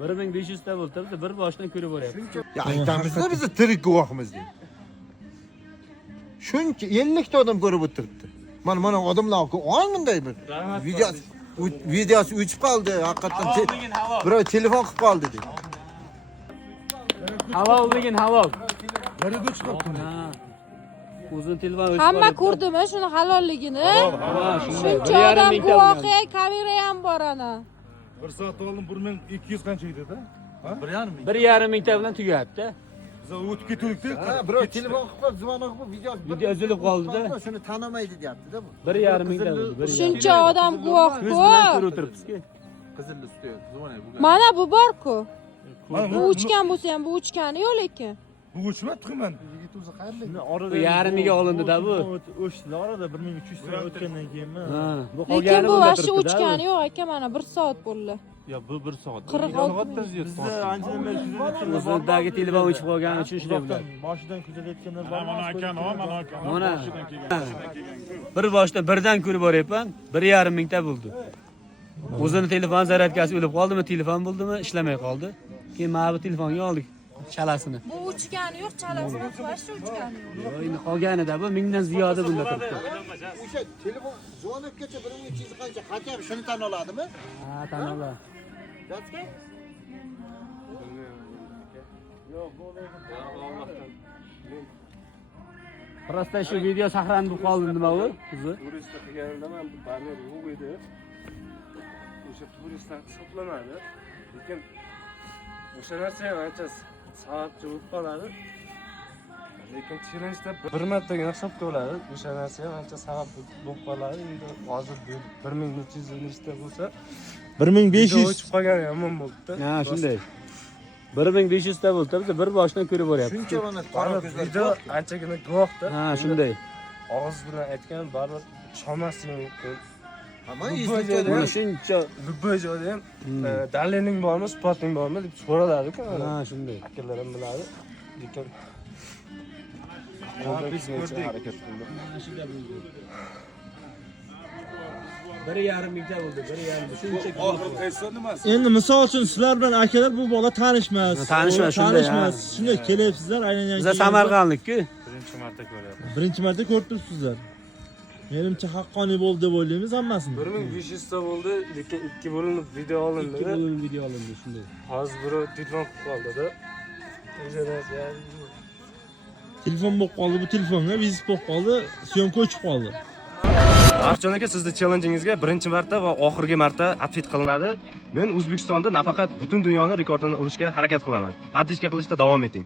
1500 ta bo'ldi. Biz bir boshdan ko'rib boryapmiz. Ya aytamizda bizni tirik guvohimiz deydi. Shuncha 50 ta odam ko'rib o'tiribdi. Mana odamlar olminday bir. Videosi o'chib qoldi. Haqiqatan birov telefon qilib qoldi dedi. Halol degin halol. Biriga chiqibdi. Uzun telefon o'chib Hamma ko'rdimi shuni halolligini? Shuncha odam guvohi, kamera ham bor ana. 1 soat oldin 1200 qancha edi-da? 1,5 mingta bilan tugayapti. Biz o'tib ketdik-da. Birov telefon qilib, zvonok qilib Video uzilib qoldi-da. Shuni tanimaydi deyapti-da bu. 1,5 mingta bo'ldi. Shuncha odam guvoh Ko'z bilan ko'p. ko'rib o'tiribsiz-ku. Mana bu bor-ku. Bu uchgan bo'lsa ham bu uchgani yo'q lekin. Bu o'chmabdi men. Yigit o'zi qayerlik? Bu yarmiga olindi-da bu. O'shdilar orada 1300 so'm o'tgandan keyinmi? Ha, bu Lekin qolgani bu bunda vashi turibdi-da. uchgani yo'q aka, mana 1 soat bo'ldi. Yo, bu 1 soat. 46 Bizda anchadan beri kuzatayotganlar bor. O'zidagi telefon o'chib qolgani uchun shunday bo'ladi. Boshidan kuzatayotganlar bor. Mana akani, mana akani. Mana bir boshdan birdan ko'rib boryapman. 1,5 mingta bo'ldi. O'zini telefon zaryadkasi o'lib qoldimi, telefon bo'ldimi, ishlamay qoldi. Keyin mana bu telefonga oldik chalasini. Bu uchgani yo'q, chalasi vashi uchgani yo'q. Yo, endi qolganida bu mingdan ziyoda bunda turibdi. O'sha telefon zvonokgacha 1300 qancha xatam shuni tan oladimi? Ha, tan oladi. Datska? Prosta shu video saqlanib qoldi nima u? O'zi. Turistlar qilganida men bu barner yo'q edi. O'sha turistlar hisoblanadi. Lekin o'sha narsa ham ancha sababchi bo'lib qoladi. Lekin challenge-da bir martagina hisobga oladi. O'sha narsa ham ancha sabab bo'lib qoladi. Endi hozir 1300 nechta bo'lsa 1500 o'chib qolgani yomon bo'ldi-da. Ha, shunday. 1500 ta bo'ldi. Biz bir boshdan ko'rib boryapmiz. Shuncha mana qora Baribir ko'zlar. video anchagina guvohda. Ha, shunday. Og'iz bilan aytgan baribir ishonmaslik mumkin. Hamma Bu izlab Mana ko'radi. shuncha. Любой joyda ham dalilning bormi, sporting bormi deb so'raladi-ku. Ha, shunday. Akalar ham biladi. Lekin harakat qildi. 1,5 mingta bo'ldi. 1,5 shuncha. Endi misol uchun sizlar bilan akalar bu bola tanishmas. Tanishmas, shunday, Tanishmas. Shunday kelyapsizlar aylangan. Biz Samarqandlik-ku. Birinchi marta ko'ryapman. Birinchi marta ko'rib turibsizlar. Menimcha haqqoniy bo'ldi deb o'ylaymiz hammasini. 1500 ta bo'ldi, lekin 2 bo'linib video olindi. 2 bo'lim video olindi shunday. Hozir birov telefon qilib qoldi-da. O'sha narsa Telefon bo'lib qoldi, bu telefonga vizit bo'lib qoldi, syomka o'chib qoldi. Archon aka, sizni challengeingizga birinchi marta va oxirgi marta update qilinadi. Men O'zbekistonda nafaqat butun dunyoni rekordini urishga harakat qilaman. Podpiska qilishda davom eting.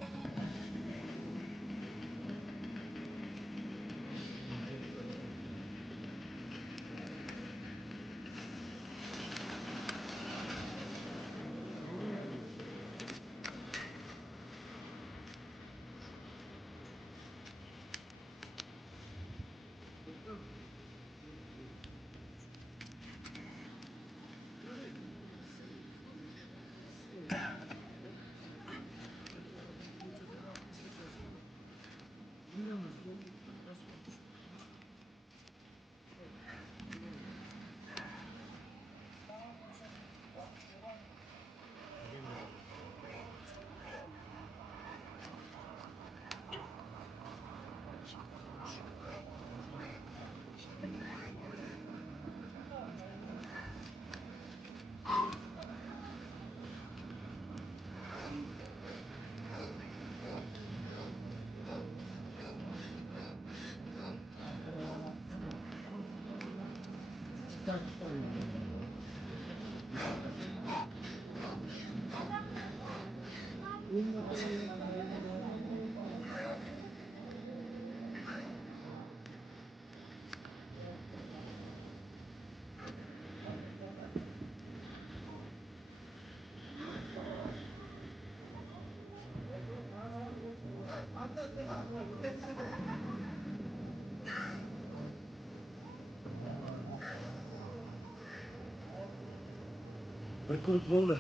Bir kuruq bo'ldi.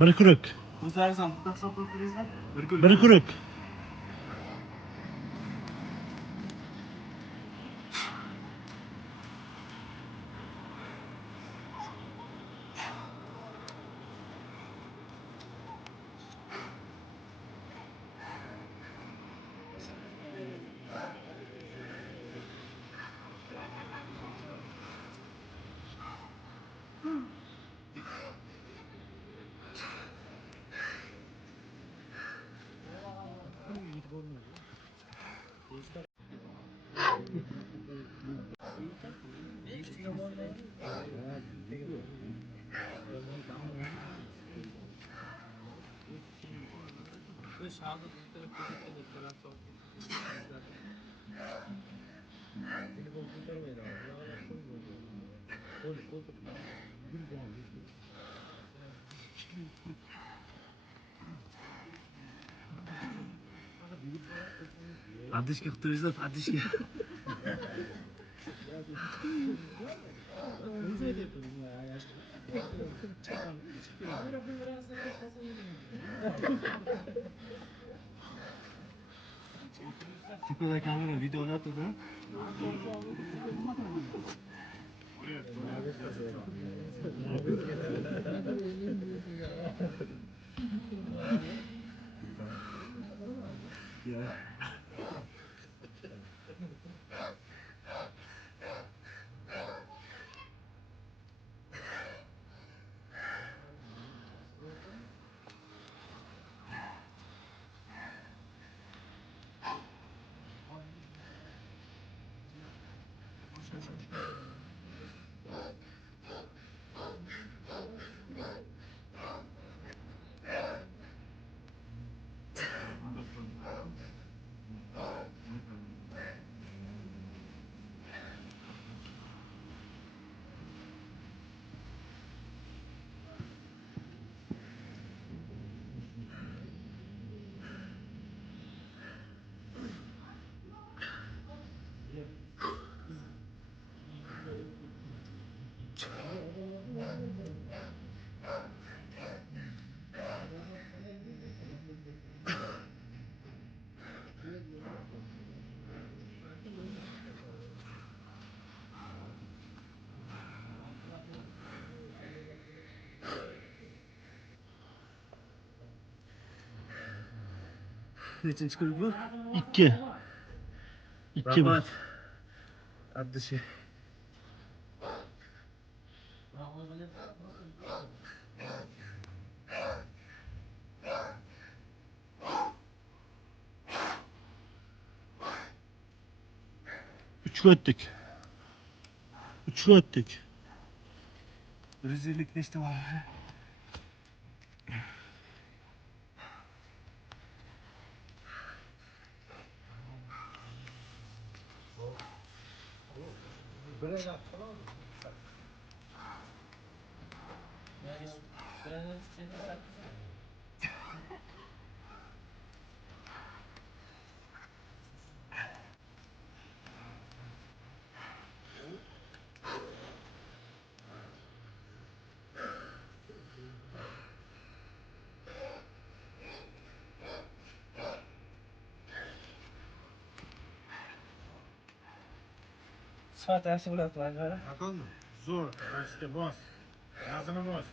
Bir kuruq. O'zlaringiz ham bitta hisob qilib turingizlar. Bir kuruq. Padishka qilib turibsizlar, padishka. Tepada kamera video olyapti-da. Nechinchi klub bu? 2. 2 bu. Rahmat. Abdushi. Üçga o'tdik. 150 nechta bor? Sifat yaxshi bo'lyapti mana. Zo'r, pastga bos. Gazini bos.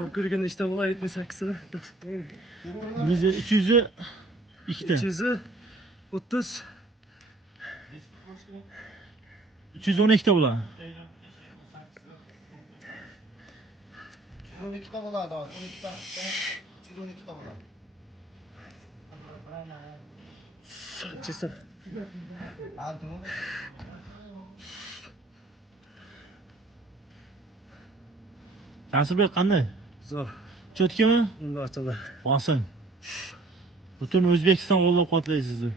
Çok görgende işte olay etmesek kısa. Bize 200'ü 2'te. 230. 312'te bular. 12 tavalar da 12 tane. 12 tavalar. Çizim. Aldım. Nasibek qanday? Zo'r. Cho'tkami? Unda ochildi. Bosin. Butun O'zbekiston qo'llab-quvvatlaydi sizni.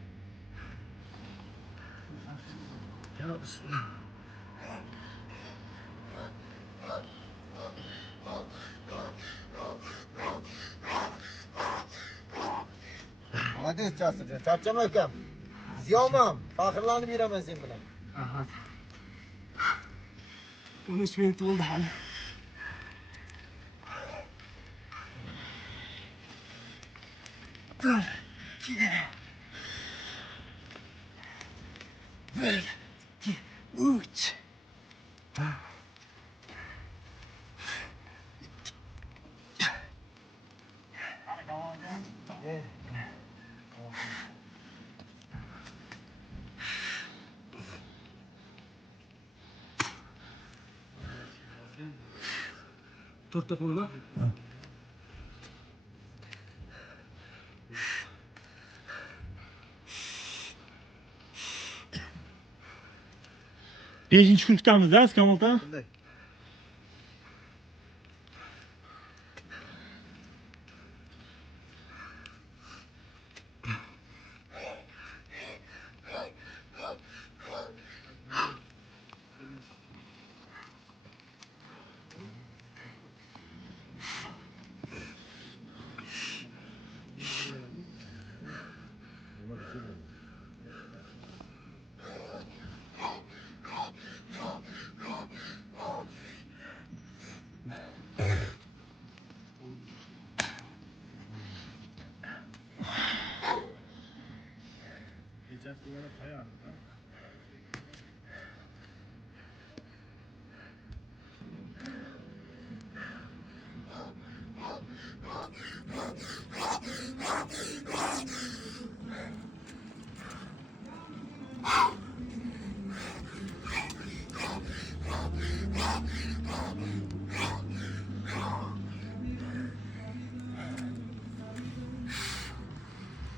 Hadi çarpsın. Çarpacağım akam. Ziyomam. Faxırlanıp yüremem sen bilen. 13 minut oldu hali. Üç. To'rtta qo'lma. Beshinchi kunlikdamiz, Kamol aka? Bunday.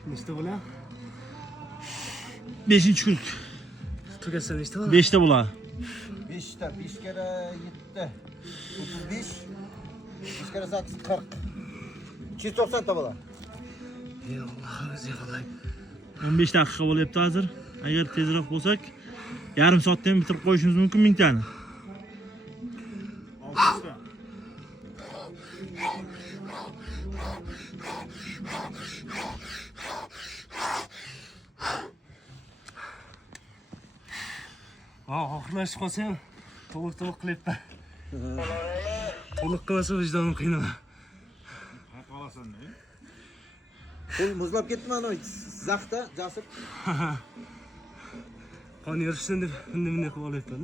Nechta bo'lar? 5-kunlik. Tugatsa nechta bo'lar? 5 ta bular. 5'te. 5 kere 7'de. 35. 5 kere 8 40. 290 tavalar. Ey Alloh, o'zi qalay. 15 daqiqa bo'lyapti hozir. Agar tezroq bo'lsak, yarim soatda ham bitirib qo'yishimiz mumkin 1000 tani. Oxirlashib qolsa ham to'liq qilyapman. To'liq qilmasa vijdonim qiynaladi. Qo'l muzlab ketdi mana zaxda, jasib. Qon yurishsin deb bunday qilib olyapman.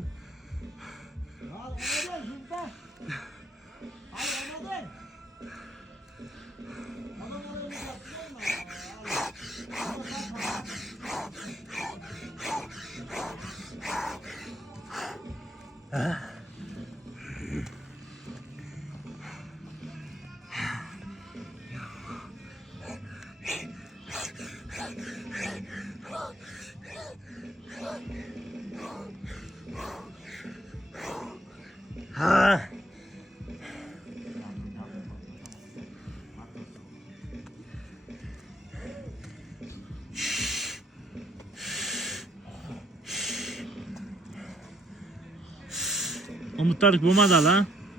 Ha. Umutlarlik bo'lmadi ala.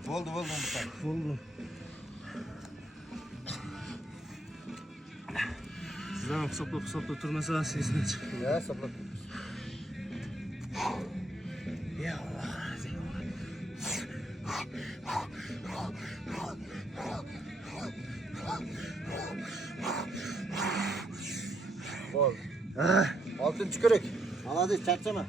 Bo'ldi, umutlar. Bo'ldi. Sizdan hisoblab turmasa, sizdan chiqdi. Ya, hisoblab. Ya Allah. Bol. Oltinchi kurak. Молодец, charchama.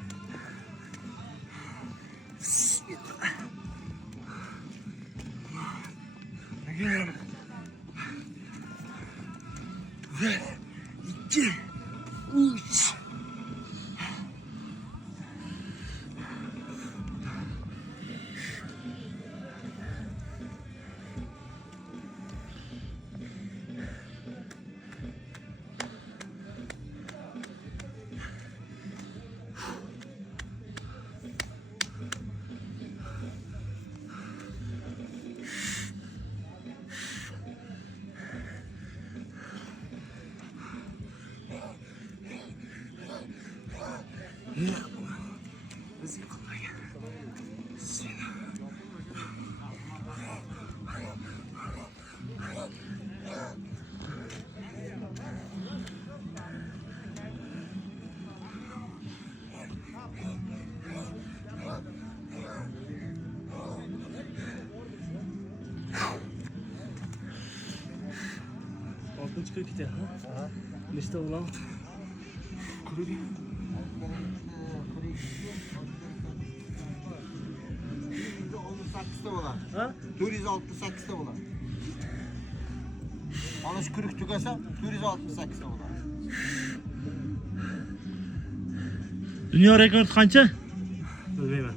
Oltinchi kun ketyapti. Nechta o'g'lon? bo'ladi. Ha? 468 ta bo'ladi. Mana shu kurik tugasa 468 ta bo'ladi. Dunyo rekordi qancha? Bilmayman.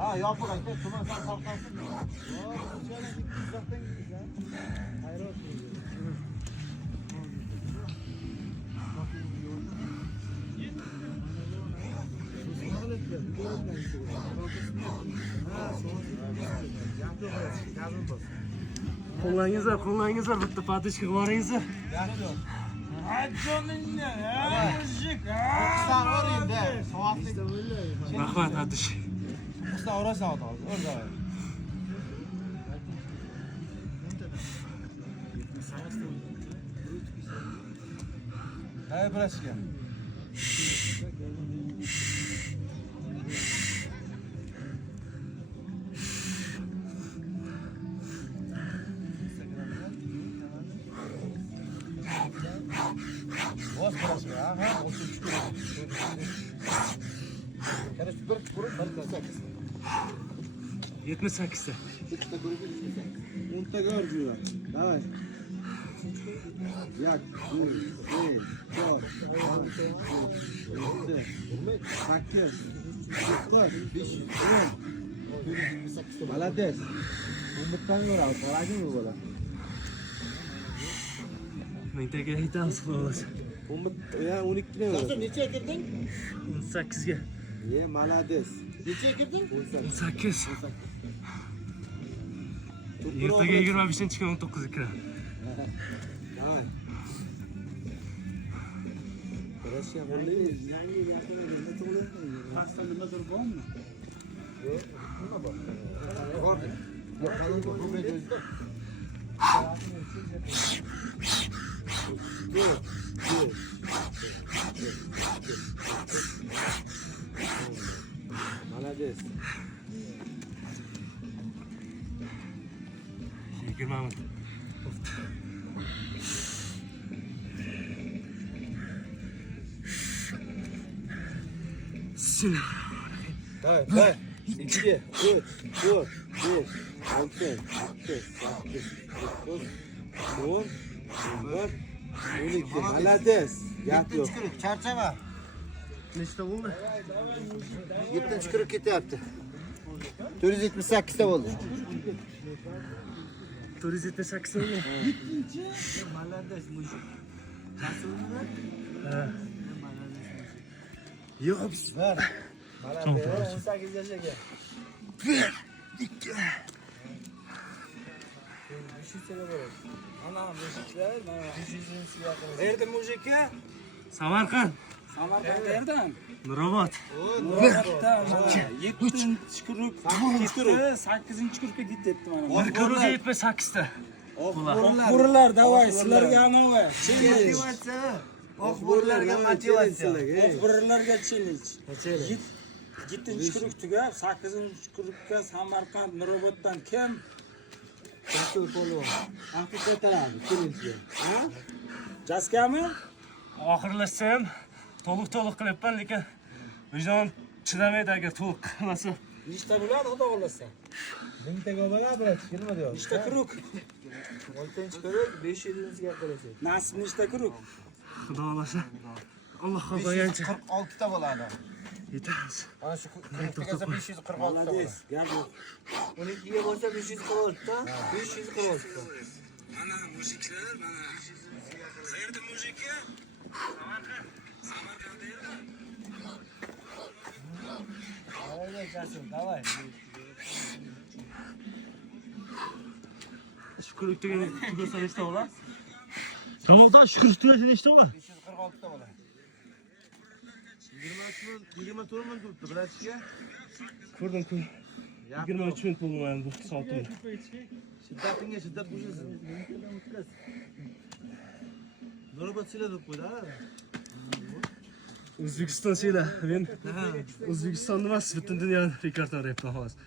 Ha, yopiq aka, tuman sarqasi. Qo'llangizlar, bitta patishka qo'yingizlar. Rahmat, Atish. Hey, brashka. Boş brashka, ha, 33 kilo. Karış bir kuruş 78 ta. 10 ta görüyor. Давай. Yak, 2, 3, 4, 5, 8, 9, 10. Молодец. Umutdan yo'rab, qaragin bo'la. Mingtaga aytamiz xolos. Umut, ya 12 ne yo'rab. Necha kirding? 18 ga. Ye, молодец. Necha kirding? 18. Ertaga 25 ga 19 ga kiraman. Давай. Rossiya bo'ldi. Yangi yaqinda to'g'ri. Pasta nimadir bormi? Yo'q, nima bor? Bor. Yo'q, ko'pay o'zida. Молодец. 20 ming. Давай, давай. 2, 3, 4, 5, 6, 7, 8, 9, 10, 11, 12. Молодец. Gap yo'q. Charchama. Nechta bo'ldi? 7 kuruq ketyapti. 478 ta bo'ldi. 478 ta bo'ldi. Молодец, mujik. Jasurmi? Ha. Yo'q, var. Молодец. 18 yashaga. 1, 2. Ana mujiklar, mana mujiklar yaqin. Erdi mujikka? Samarqand. Samarqandda yerdan. Nurobod. Nurobodda mana 7-chi kuruq ketdi, 8-chi kuruqqa ketdi mana. Bir kuruga 78 ta. Bo'rilar, davay, sizlarga anova. Motivatsiya. Oq bo'rilarga motivatsiya. Oq bo'rilarga challenge. 7-chi kuruq tugab, 8-chi kuruqqa Samarqand, Nuroboddan kim? Qancha polvon. Haqiqatan kelinchi. Ha? Jaskami? Oxirlashsam to'liq qilyapman, lekin vijdon chidamaydi agar to'liq qilmasa. Nechta bo'ladi xudo xolasa? Mingtaga bo'ladi, brат, 20 deyapti. Nechta kuruk? 6-chi kuruk 500 ga qarasak. Nasib nechta kuruk? Xudo xolasa. Alloh xohlagancha 546 ta bo'ladi. yetamiz. Mana shu kurukga 546 ta bo'ladi. Молодец, gap yo'q. 12 ga bo'lsa 546 ta, 546 ta. Mana mujiklar, mana. Qayerda mujikka? Samarqandda yerda. Давай, Jasur, давай. Shukurlikdagi tugasa nechta bo'ladi? Savoldan shukurlikdagi nechta bo'ladi? 546 ta bo'ladi. 24 ming turibdi, bilasizga? Ko'rdim, ko'rdim. 23 ming pul bo'lgan bu soatim. Shiddatingga shiddat qo'shilsin. Norobat sila deb qo'ydi-a. O'zbekiston sela. Men O'zbekiston emas, butun dunyoni rekord o'rayapman hozir.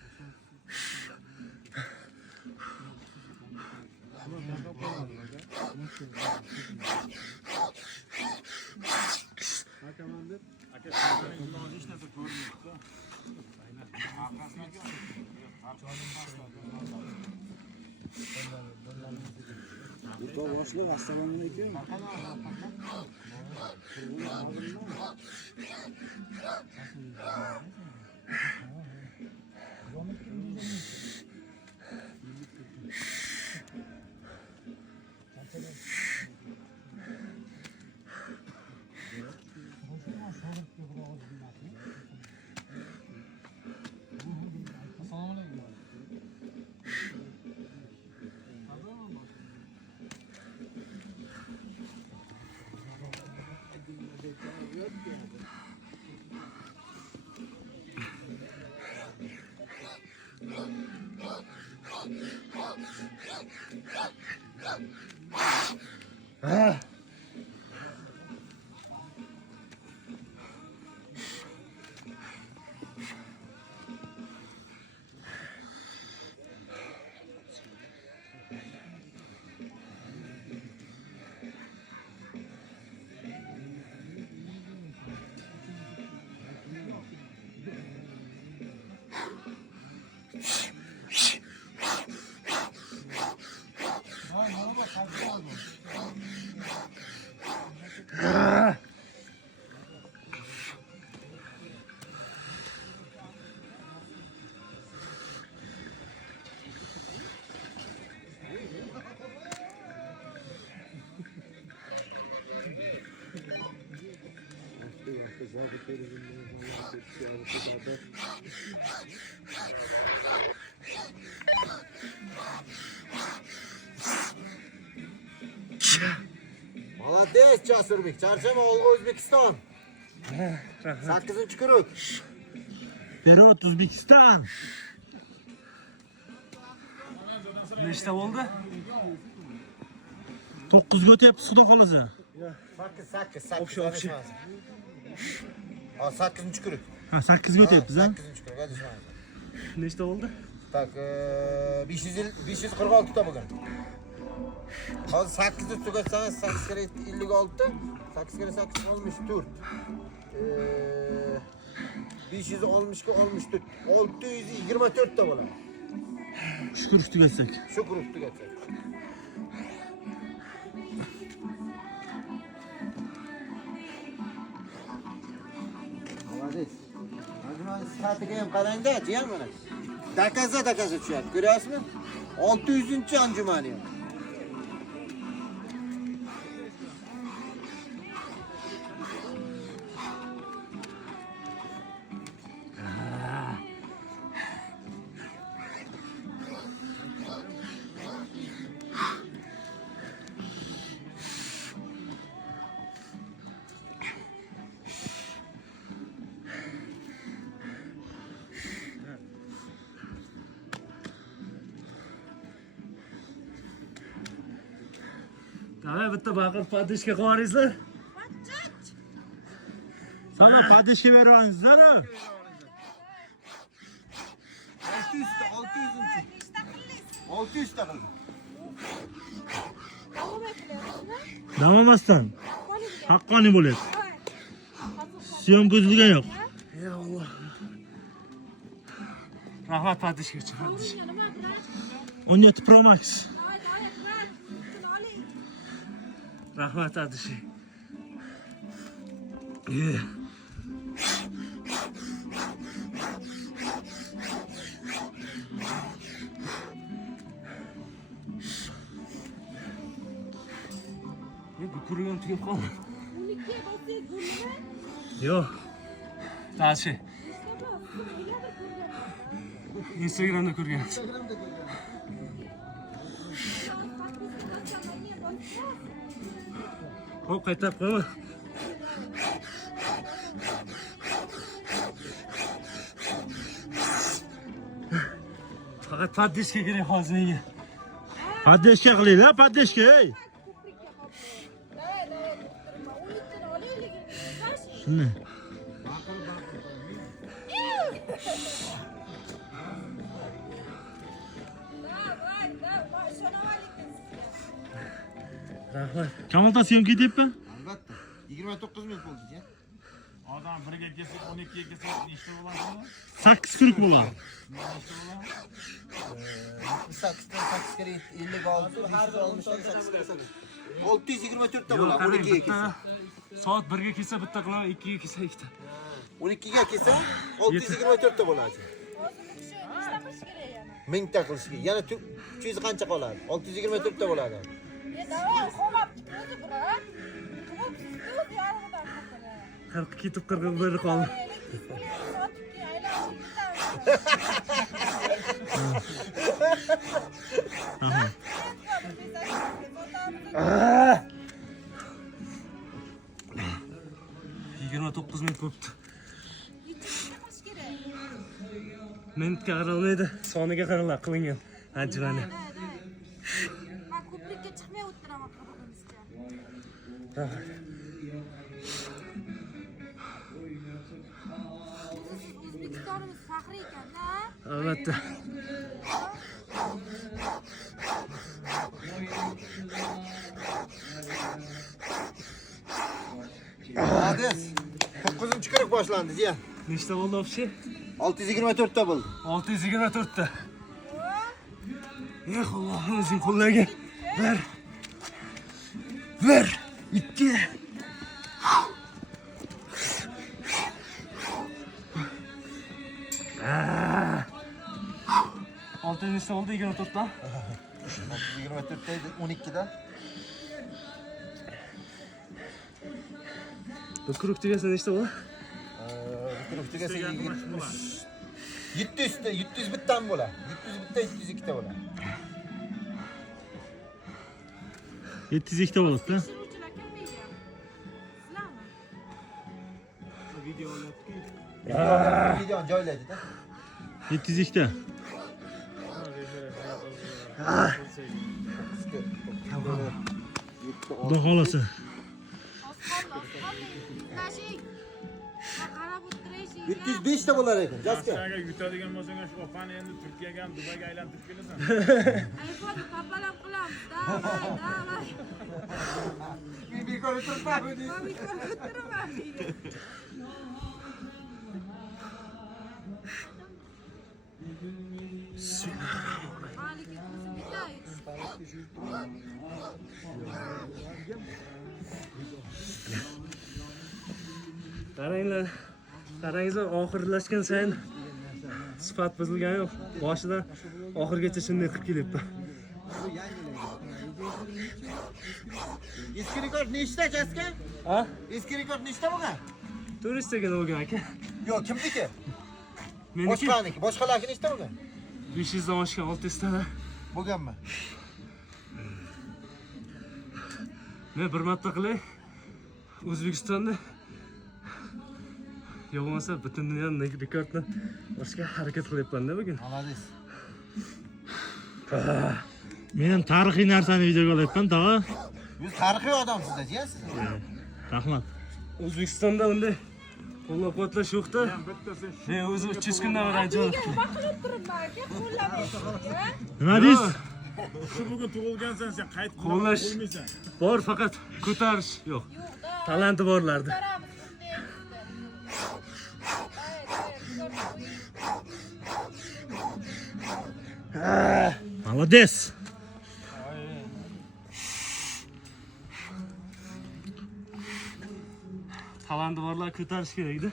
Boshliq, assalomu alaykum. Молодец, Jasurbek. Charchama, Olg'a O'zbekiston. 8-kuruk. Berot O'zbekiston. Nechta bo'ldi? 9 ga o'tyapsiz, xudo xolasa. 8. O'xsha. Ha, 8-kuruk. Ha, 8 ga o'tyapsiz, ha? 8-kuruk, adashmayapsiz. Nechta bo'ldi? Tak, 546 ta bo'lgan. Hozir 8 ni tugatsangiz 8 kere 56, 8 kere 8 64. 560 ga 64, 624 ta bo'ladi. Shu guruh tugatsak. Shu guruh tugatsak. Молодец. Mana sifatiga ham qarang-da, jiyan mana. Dakaza tushyapti, ko'ryapsizmi? 600-anjumani ham. Davay bitta baqir padishka qo'yaringizlar. Sana padishka berayapsizlar. 600 ta qildi. Davom etmasdan. Haqqoniy bo'lyapti. Syomka uzilgan yo'q. Rahmat Padishga uchun. 17 Pro Max. Rahmat Padish. Kuruyorum tüyüm kalmadı. Yok. Daha şey. Instagram'da ko'rgan. Hop qaytarib qo'yma. Faqat Padishga kerak hozirga. Paddeshka qilaylik, paddeshka. Ey. Shuni. Rahmat. Kamolta syomka ketyapmi? Albatta. 29 minut bo'ldi ya. Odam 1 ga kelsa, 12 ga kelsa, nechta bo'ladimi? 8 kuruq bo'ladi. 78 dan 8 kere 56, 624 ta bo'ladi 12 ga kelsa. Soat 1 ga kelsa bitta qilaman, 2 ga kelsa ikkita. 12 ga kelsa 624 ta bo'ladi. 1000 ta qilishga. Yana 300 qancha qoladi? 624 ta bo'ladi. Davay qolib o'zi biroq. Qilib siz yarmidan qildi. 40 ketib 41 qoldi. Aha. Ah! 29 minut bo'libdi. Minutga qaralmaydi, soniga qaralab qilingan. Ajrani. Men ko'prikka chiqmay o'tiraman qirg'izcha. O'zbekistonimiz faxriy ekan-da. Albatta. Hadi. 9-kuruq boshlandi, jiyan. Nechta bo'ldi obshi? 624 ta bo'ldi. 624 ta. Ey Allohim o'zing qo'llagan. 1 2 6 nechta bo'ldi? 24 ta. 624 ta edi, 12 da. Bu kuruq tugasa nechta bo'ldi? Kuruq tugasa 700 ta, 700 bittan bo'ladi. 700 bitta, 702 ta bo'ladi. 702 ta bo'ladi-da. Siruvchilar kim bergan? Sizlarmi? Video joylaydi-da. 702 ta. Xudo xolasa. Nashing. Qarab o'tiraysiz. 705 ta bo'lar ekan, jaska. Agar yutadigan bo'lsang, shu opani endi Turkiyaga ham, Dubayga aylantirib kelasan. iPhone papalam qilamiz. Davay. Bekor o'tiribman deydi. Bekor o'tiraman deydi. Maliki o'zi bitta. Qaranglar, oxirlashgan sayin sifat buzilgani yo'q. Boshidan oxirgacha shunday qilib kelyapti. Eski rekord nechta, jaska? Ha? Eski rekord nechta bo'lgan? Turistaga bo'lgan aka. Yo'q, kimniki? Meniki Boshqaniki, boshqalarniki nechta bo'lgan? 500 dan oshgan 600 ta. Bo'lganmi? Men bir marta qilay. O'zbekistonda bo'lmasa butun dunyoning rekordni boshqa harakat qilyapman-da bugun. Молодец. Men ham tarixiy narsani videoga olyapman, tog'a. Siz tarixiy odamsiz-da, jiyan siz. Rahmat. O'zbekistonda unday qo'llab-quvvatlash yo'q-da. Men o'zim 300 kundan beri ancha Baqilib turibman aka, qo'llamaysiz. Nima deysiz? Shu bugun tug'ilgansan, sen qaytib qo'llash qo'ymaysan. bor, faqat ko'tarish yo'q. Talanti borlardi. Молодец. Talanti borlar ko'tarish kerak-da.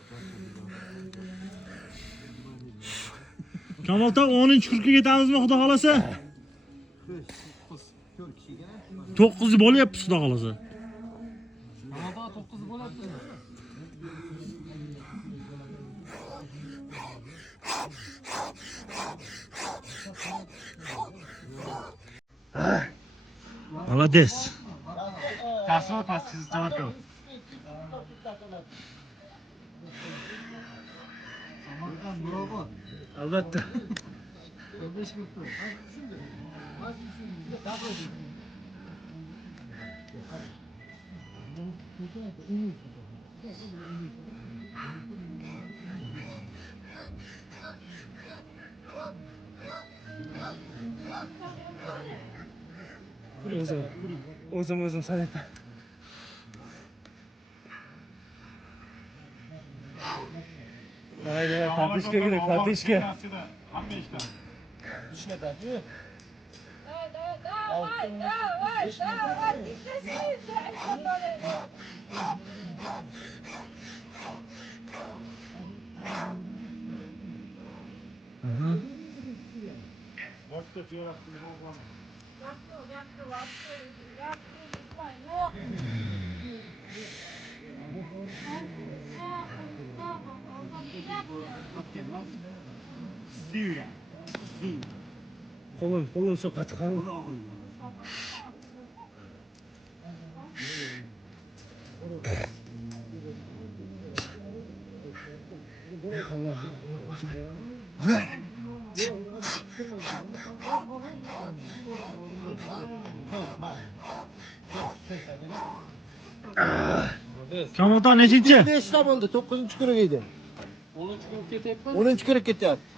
Kamol aka 10-kurga ketamizmi xudo xolasa? 9 bo'lyapmiz xudo xolasa. Молодец. Tasma pastisiz tavattu. Albatta. O'zim sanayman. Haydi, kardeşke gidelim, kardeşke. Kolum sokat kalın. Kamoldan nechinchi? 5 ta bo'ldi, 9-kuruk edi. 10-kuruk ketyapti. 10-kuruk ketyapti.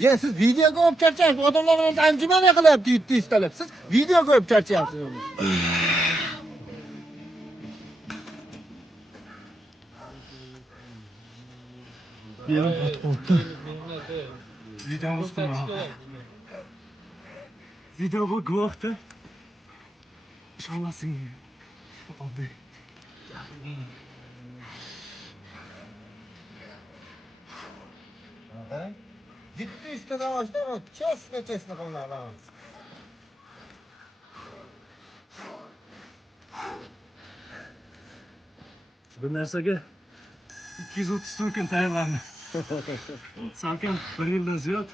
Ya siz video ko'rib charchayapsiz, odamlar bilan anjuman qilyapti, yutdi-istalab. Siz video ko'rib charchayapsiz. Yerim qotib qoldi. Videomiz qilma. Video bu guvohda. İnşallah oldu. Yutdi-istalab ochdi, chesna qiladi. Bu narsaga 230 token tayyorlandi. Salkam 1 yildan ziyod.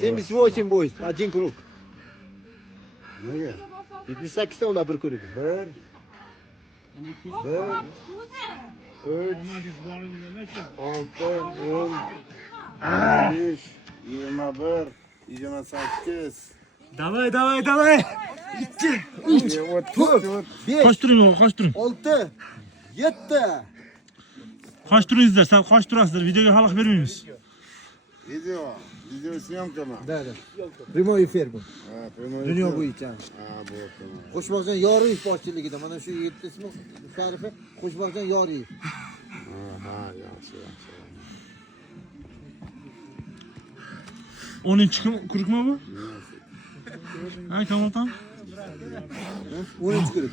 Sen 78 boyuz, 1 kuruk. Nega? 78 ta ular 1 kuruk. 1 2 3 6 10 5 21 28 Davay. 2 3 4 5 Qo'shtiring, qo'shtiring. 6 7 Qo'shtiringizlar, sen qo'shtirasizlar, videoga xalaqit bermaymiz. Video съемками. Да. Прямой эфир bu. Dunyo bo'yicha. Qo'shmoqjon Yoriyev boshchiligida mana shu 7 ismi sharifi Qo'shmoqjon Yoriyev. Yaxshi. 10-kurukmi bu? Ha, Kamoldan? 10 kuruk.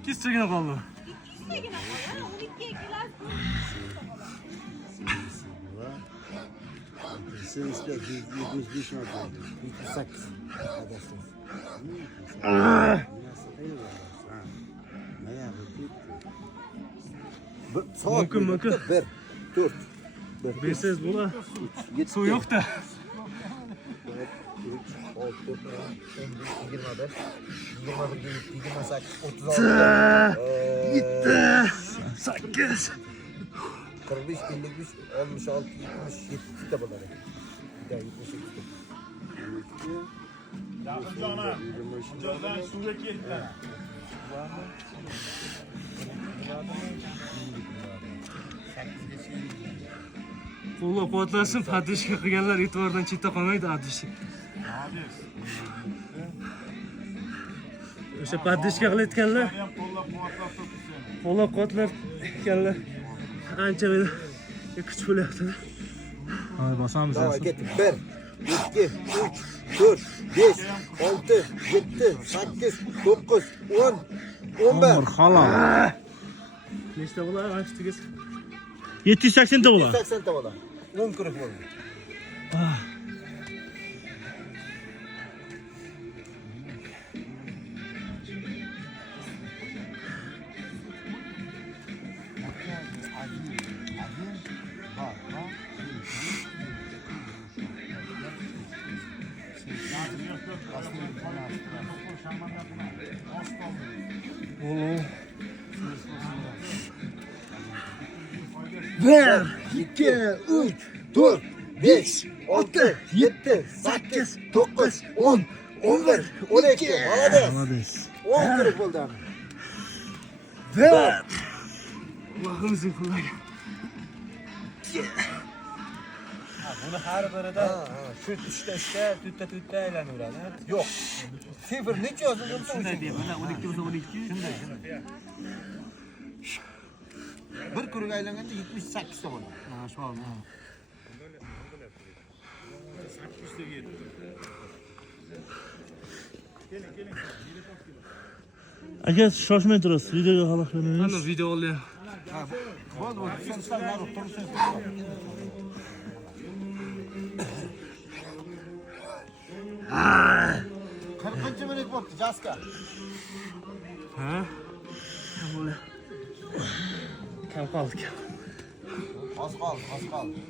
İkisi kaldı. Mümkün. 1 4 Bersiz bula. Su yok da. 25, 28, 36, 8. 45, 55, 66, 77 de bo'ladi. 78. Yaqinjonim, joydan suvga ketdi. Qo'llab-quvvatlasin, padishka qilganlar e'tibordan chetda qolmaydi, adishi. O'sha padishka qilayotganlar, Ham qo'llab-quvvatlab turibdi seni. qo'llab-quvvatlayotganlar ancha kuch bo'lyapti. Hadi bosamiz. Davay ketdik. 1, 2, 3, 4, 5, 6, 7, 8, 9, 10, 11. Halol. Nechta bo'ladi mana shu tugasa? 780 ta bo'ladi. 80 ta bo'ladi. 10 kuruq bo'ladi. Bir, 2, 3, 4, 5, 6, 7, 8, 9, 10, 11, 12. Malades. Malades. 10 kuruq bo'ldi. Allohimizning pullari. Buni har birida shu 3ta to'rtta aylanaveradi. Yo'q. Sifir necha yozilgan Shunday deb, mana 12 bo'lsa 12. Shunday. Bir kuruq aylanganda 78 ta bo'ladi. Ha, shu oldi. Aka shoshmay turasiz. Videoga xalaqit Mana qilamiz. video olyapti. Bo'ldi, sen sal nari tursin. Qirqinchi minut bo'ldi, Jaska. Ha? Kam qoldi. Oz qoldi, oz qoldi.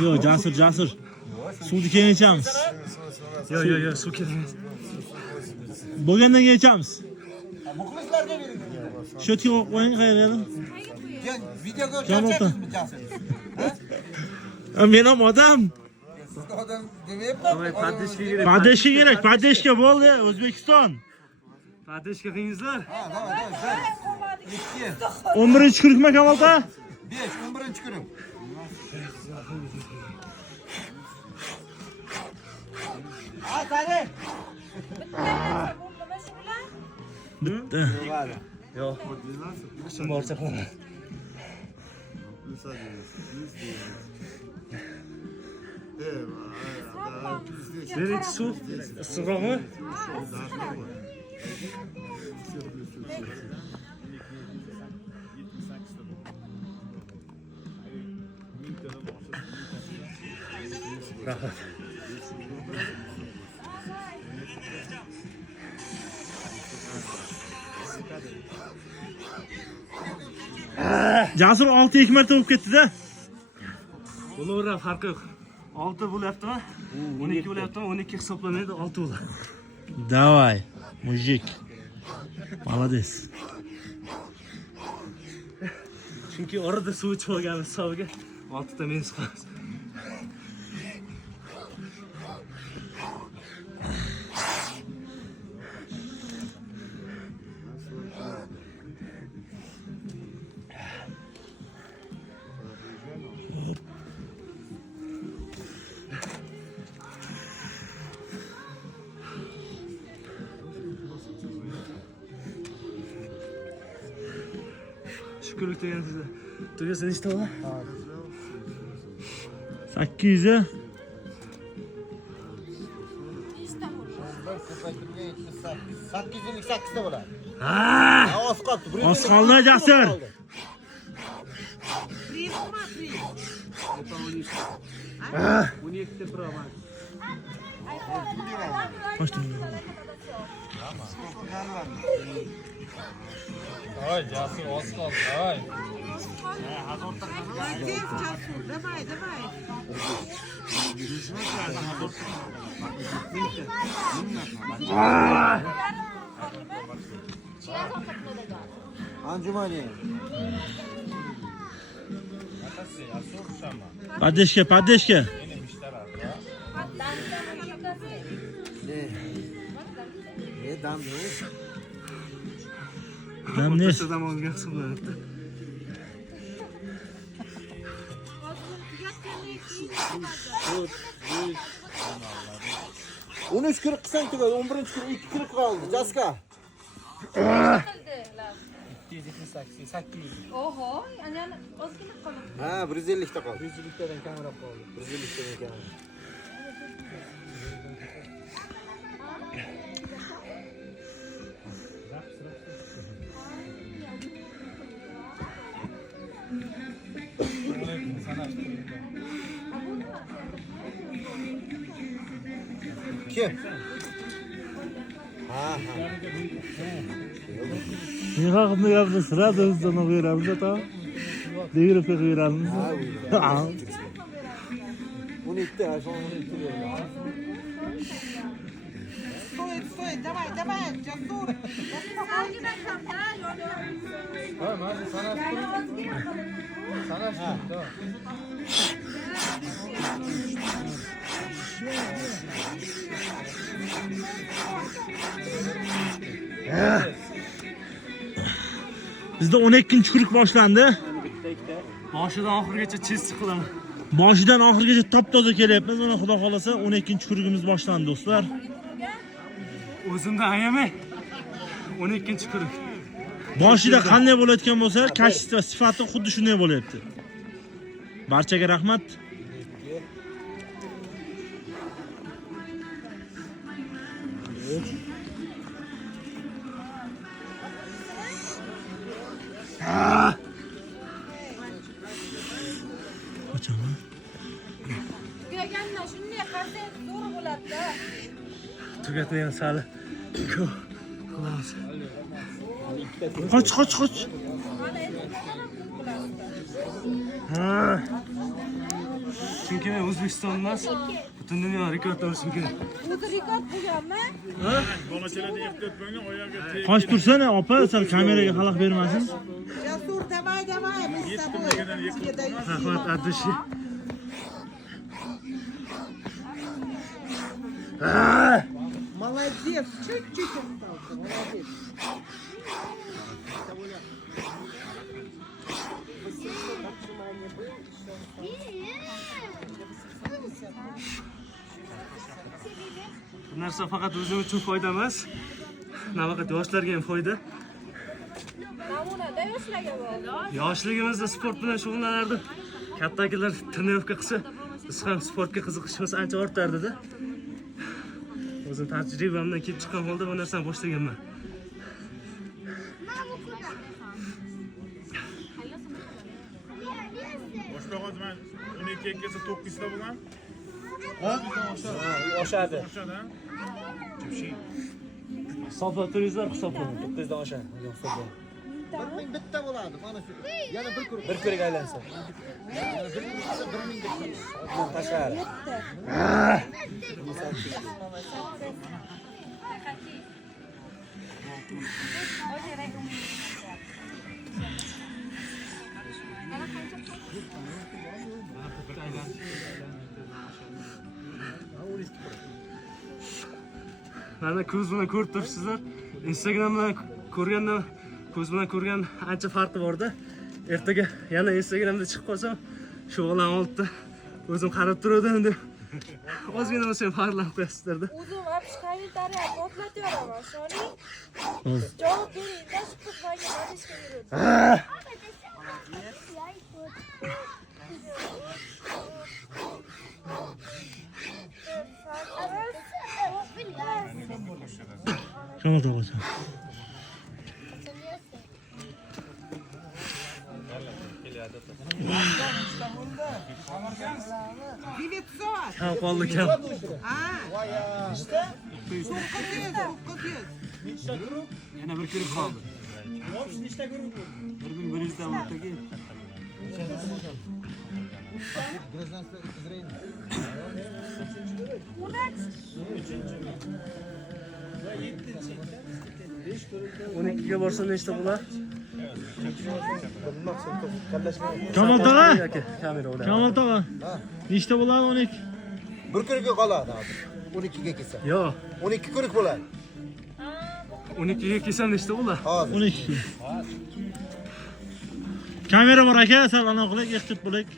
Yo'q, jasur. Suvni keyin ichamiz. Yo'q, suv kerak. Bo'lgandan keyin ichamiz. Muxlislarga bering. Shu yerga qo'ying, qayerga? Sen videoga Jamol ko'rsatdingizmi, Jasur? Men ham odam. Siz odam demayapman. Voy, padishka kerak. Padeshka kerak, padeshka bo'ldi, O'zbekiston. Padishka qilingizlar. Ha, davay, davay. 2, 11-kuruqma Kamolda? 5, 11-kuruq. Ha, qani? Bitta. Yo'q. Shum borcha qilaman. Bering suv, issiqroqmi? Rahmat. Jasur 6 marta bo'lib ketdi-da. Bo'laveradi, farqi yo'q. 6 bo'lyaptimi? 12 bo'lyaptimi? 12 hisoblanadi, 6 bo'ladi. Davay, mujik. Молодец. Chunki orada suv ichib olganmiz hisobiga 6 ta minus qilamiz. Shukrlik degan sizlar. Tugasa nechta bo'ladi? 800. 858 ta bo'ladi. Ha! Oz qoldi. Oz qoldi, Jasur. Ah, 12 ta proman. Qo'shdim. Anjumani. Padeshka. Ne dam ne? Namne. O'rtachadan olgan hisoblanadi. Onu 3 kırık kısan tugadi, 11 kırık 2 kırık kaldı. Jaska. Oho, ana ozgina qolib. Ha, 150 ta kaldı. 150'den kamera kaldı. 150'den kamera. Kim? Ha. Ne hakkında yaptın? Sıra da hızlanı verelim ta. Devir öpek verelim. Bunu itti, ha, sonra bunu itti. Bizde 12-chi kuruq boshlandi. Boshidan oxirigacha chest qilaman. Boshidan oxirigacha top-toza kelyapmiz. Mana xudo xolasa 12-chi kurugimiz boshlandi do'stlar. O'zimda ayamay. 12-kuruq. Boshida qanday bo'layotgan bo'lsa, kачество, sifati xuddi shunday bo'lyapti. Barchaga rahmat. Qochaman. Tugaganda shunday qanday zo'r bo'ladi-da. Tugatmagan sali. Xullas. Qoch. Ha. Chunki men O'zbekiston emas, butun dunyo rekord o'rishim kerak. O'zi rekord bo'lganmi? Qoch tursana, opa, sal kameraga xalaq bermasin. Jasur, давай, мы с тобой. Я даю Rahmat Ardishi. Молодец, чуть-чуть остался, молодец. Bu narsa faqat o'zim uchun foyda emas. Nafaqat yoshlarga ham foyda. Namunada yoshlarga bor. Yoshligimizda sport bilan shug'ullanardim. Kattakilar trenirovka qilsa, biz ham sportga qiziqishimiz ancha ortardi-da. O'zim tajribamdan kelib chiqqan holda bu narsani boshlaganman. Boshqa hozman 12 kelsa 9 ta bo'lgan. Oshadi. Oshada. Hisoblatingizlar hisoblanadi. 9 dan oshadi. Bir bitta bo'ladi. Mana shu. Yana bir kırık. Bir ko'rik aylansa. Yana bir kırık, 1000 ta. Tashqari. Mana ko'z bilan ko'rib turibsizlar. Instagramdan ko'rgandan ko'z bilan ko'rgan ancha farqi bor-da. Ertaga yana Instagramda chiqib qolsam, shug'ullan olibda o'zim qarab turdim deb ozgina bo'lsa ham farqlanib qo'yasizlar-da. O'zim apish kommentariyat otlatyapman, so'ring. Javob bering-da, shu qizlarga badishga yuradi. Şunu da qo'ysan. 900. Kam qoldi kam. А, Yana bir kirib qoldi. 1100 ta o'tdagi. Гражданство Израиля. 12ga borsa nechta bo'ladi? Kamol tog'a, Kamera o'da. Kamol tog'a. Nechta bo'ladi 12? Bir kunga qoladi hozir. 12 ga kelsa. Yo'q, 12 kunlik bo'ladi. 12ga kelsam nechta bo'ladi? Hozir. 12. Kamera bor aka, sal anaqa qilik, ehtiyot bo'lik.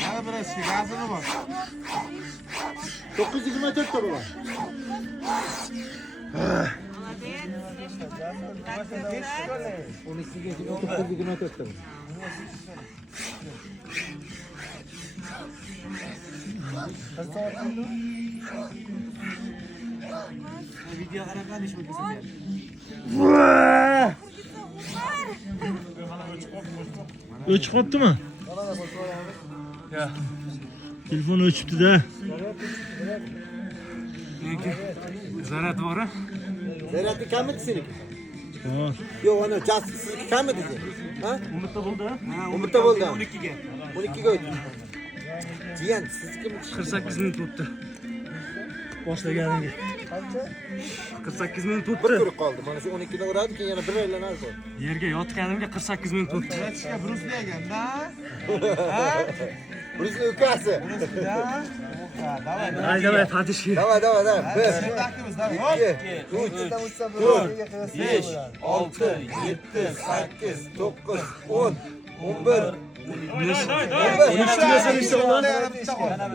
Mana biraz gazini bor. 924 ta bo'ladi. Video qaragan ish bo'lsa. O'chib qoptimi? Yo'q. Telefon o'chibdi-da. Zarat bor-a? Zaryadni kammi seniki? Bor. Yo'q, ana sizniki kammi dedi? Ha? Umidda bo'ldi. Umidda bo'ldi. 12 ga. 12 ga o'tdi. Jiyan, sizniki 48 minut o'tdi. Boshlaganingga. qancha? 48 minut Bir o'tdi. kun qoldi. Mana shu 12 ni uradi, keyin yana bir aylanar qoldi. Yerga yotganimga 48 minut o'tdi. Brusli ukasi. Давай, fatishga. Давай. 1 2 3 4 5 6 7 8 9 10 11 12 tugasa nechta bo'ladi?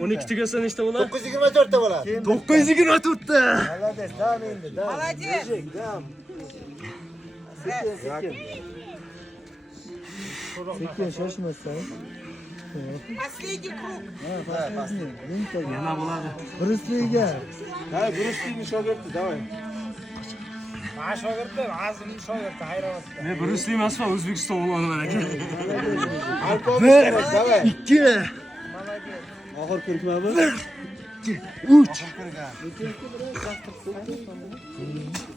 12 tugasa nechta bo'ladi? 924 ta bo'ladi. 924 ta. Молодец. Последний круг. Yana bo'ladi. Ha, Bruslining shogirdi, davay. Ma shogirdim, Azimning shogirdi, hayron. Men Brusli emasman, O'zbekiston o'g'loniman aka. Davay. 2. Oxir ko'rikmami? 3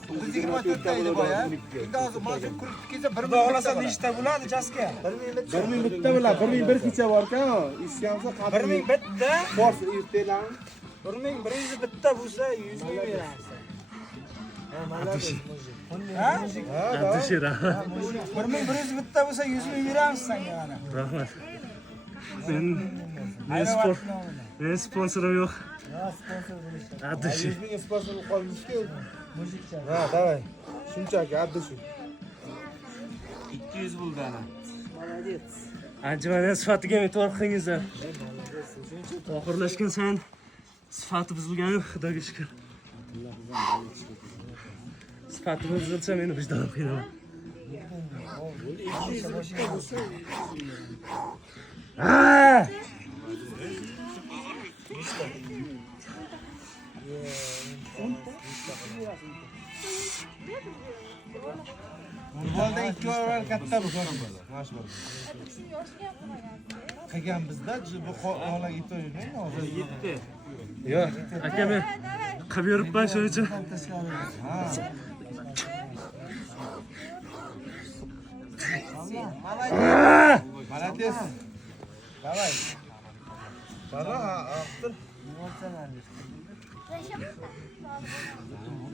924 ta edi boya. Endi hozir mana shu kurib kelsa 1 ming Xudo xolasa nechta bo'ladi jaska? 1 ming bitta bo'ladi. 1001 kecha bor-ku. Isyamsa 1000 bitta, bor ertalar. 1100 bitta bo'lsa 100 ming beramiz. Atishira. 1100 bitta bo'lsa 100 ming beramiz senga mana. Rahmat. Men sponsorim yo'q. Atishi. 100 ming sponsor qolmish-ku. Ha, davay. Shunchaki addishi. 200 bo'ldi ana. Anjumani sifatiga e'tibor qilingizlar. Oxirlashgan sayin sifati buzilgani Xudoga shukr. Sifati buzilsa meni vijdonim qiynaladi. Futbolda 2 oral katta bu. Qilgan bizda bu holat yetavermaydi hozir. 7. Yo'q, aka men qilib yuribman shuning uchun. Молодец. Давай. Bana aktır.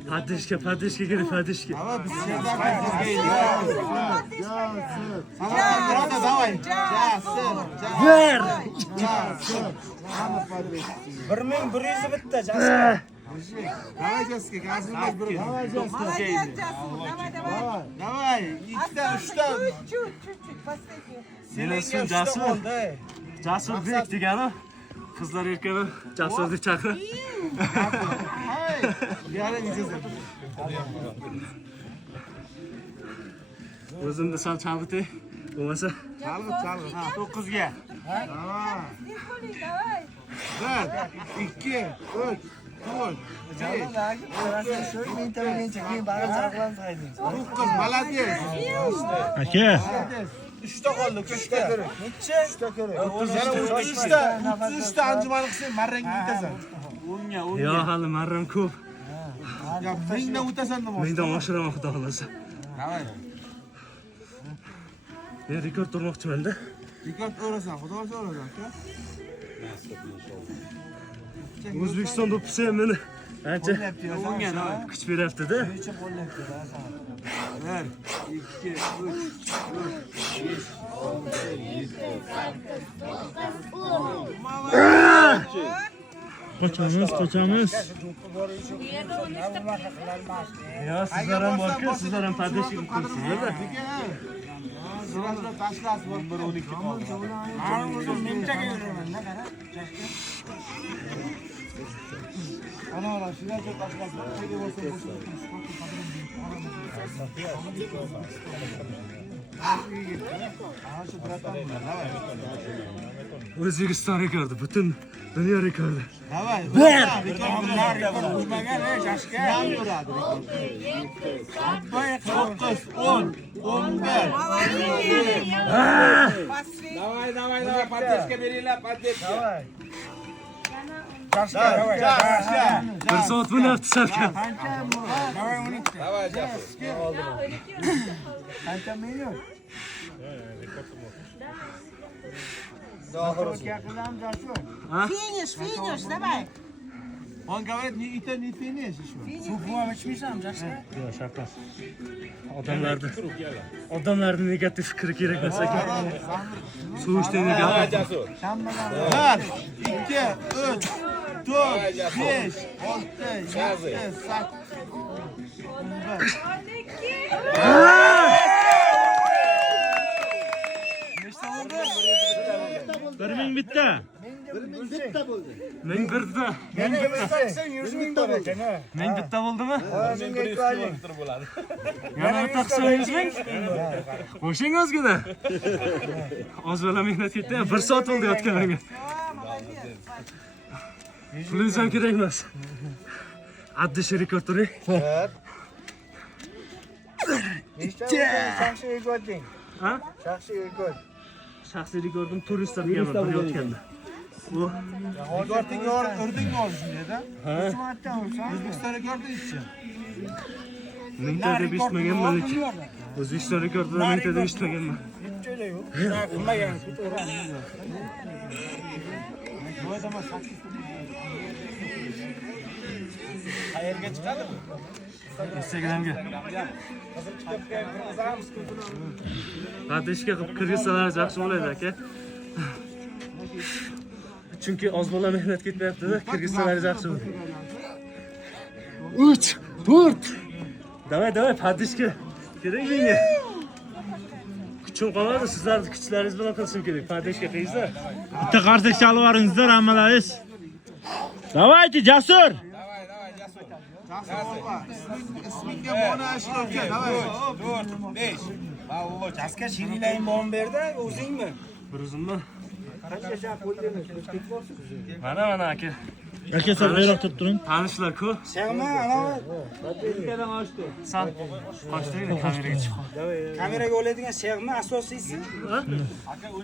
Padishga kelib, padishga. Ama biz Sana давай. Ver. 1100 bitta jaska. Давай, Джессика, газы бери. Молодец, Джасур. Давай. Давай, Осталось üçte. чуть-чуть, последний. Senin ismin Jasur. Jasurbek degani qizlar erkaklar Jasur deb chaqir. Hay. Yarın gideceğiz. O'zimni sal chalg'itay. Bo'lmasa Çalgı. 9 ga. Tamam. Давай. 1, 2, 3, 4, 5. Молодец. Aka, Молодец. 3ta qoldi, 3ta. Necha? 3ta kerak. Yana 33ta anjuman qilsang, marrangni o'tasan. Yo, hali marram ko'p. Ya, 1000 dan o'tasan nima? Mendan oshiraman xudo xolasa. Davay. Men rekord urmoqchiman-da. Rekord o'rasan, xudo o'rasan, aka. O'zbekiston do'ppisi ham meni ancha kuch beryapti-da. Necha qo'llayapti da sana? 1, 2, 3, 4, 5, 6. Qochamiz. Yo, sizlar ham bor-ku, sizlar ham padashlik qilib turibsizlar-da. Sizlar tashlasi bor 1-12 qoldi. Mana o'zi mintaga yuraman-da, qara. Ana ola, sizlarga tashlasi. Nega bo'lsa O'zbekiston rekordi, butun dunyo rekordi. Davay. Rekord urmagan, Jashka. Ham yuradi rekord. 9, 10, 11. Давай, поддержка beringlar, поддержка. Davay. Jashka, davay. Bir soat bo'lyapti Shavkat. Davay 12. Давай, Jasur. Qancha million? Finish, давай. Он говорит, это не финиш еще. Suv ichmaysan, Jashka? Yo, Shavkat. Odamlarning negativ fikri kerak emas ekan. Suv ichdi negativ. Jasur. 1, 2, 3, 4, 5, 6, 7, 8, 1000 bitta. 1000 bitta bo'ldi. 1000 birda. 100 bitta bo'ldi. 1000 bitta bo'ldimi? Shunga aytaylik. Yana bitta qilsa 100 ming. Qo'shing ozgina. Ozgina mehnat ketdi. 1 soat bo'ldi yotganlarga. Pulingiz ham kerak emas. Addish rekord turing. Shaxsiy rekording. Ha? Shaxsiy rekord. Shaxsiy rekordim turistlar kelgan bir yotganda. Bu Rekording o'rdingni olishingda. Ha. O'zbekiston rekordi ichchi. mingta deb eshitmaganman lekin. O'zbekiston rekordidan mingta deb eshitmaganman. Qilmagan. Qayerga chiqadi bu? Instagramga. Padishga qilib kirgizsalar yaxshi bo'ladi aka. Chunki oz bola mehnat ketmayapti-da, kirgizsalar yaxshi bo'ladi. 3, 4. Davay, padishga. Kerak menga. Kuchim qolmadi, sizlarning kuchlaringiz bilan qilishim kerak. Padishga qiysizlar. Bitta qarsak chalib yuboringizlar hammalaringiz. Davaychi, Jasur. Ismingga ma'no ashloka. Davay. 4, 5. Mavlud. Jashka shirilayim bon berdi, o'zingmi? Bir o'zimman. Mana aka. Aka sal bayroq tutib turing. Tanishlar-ku. Shamma, ana Sal qochdiring kameraga chiq. kameraga oladigan shag'mi asosiysi?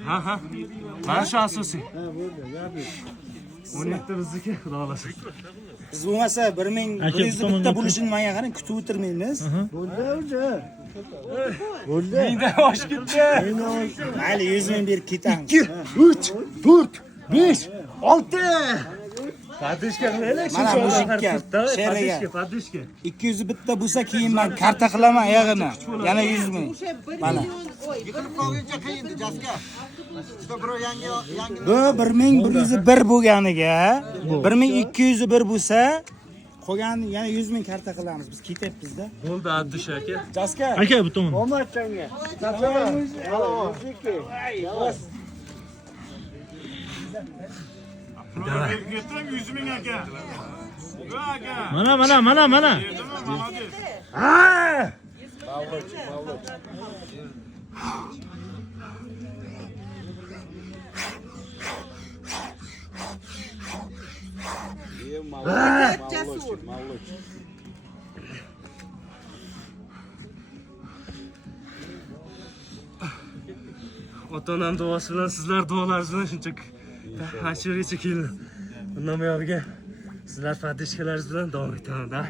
Ha. Mana shu asosiy. 17 bizniki, xudo xolasa. Biz bo'lmasa 1100 bitta bo'lishini menga qarang, kutib o'tirmaymiz. Mingda osh ketdi. Mayli 100 ming berib ketamiz. 3, 4, 5, 6. Padishka qilaylik Mana mushukka, sheriga. Padishka. 200 bitta bo'lsa keyin men karta qilaman oyog'ini. Yana 100 ming. Mana. Yiqilib qolguncha qiyin jaska. Juda birov yangi Bu 1101 bo'lganiga 1201 bo'lsa qolgan yana 100 ming karta qilamiz. Biz ketyapmiz-da. Bo'ldi Abdush aka. Jaska. Aka bu tomon. Omadchanga. Getirdim 100 ming aka. Aka. Mana. Ha! Jasur. ota-onam duosi bilan, sizlar duolaringiz bilan shunchaki hashirgacha keldim. Bundan buyog'iga sizlar podishkalaringiz bilan davom etaman.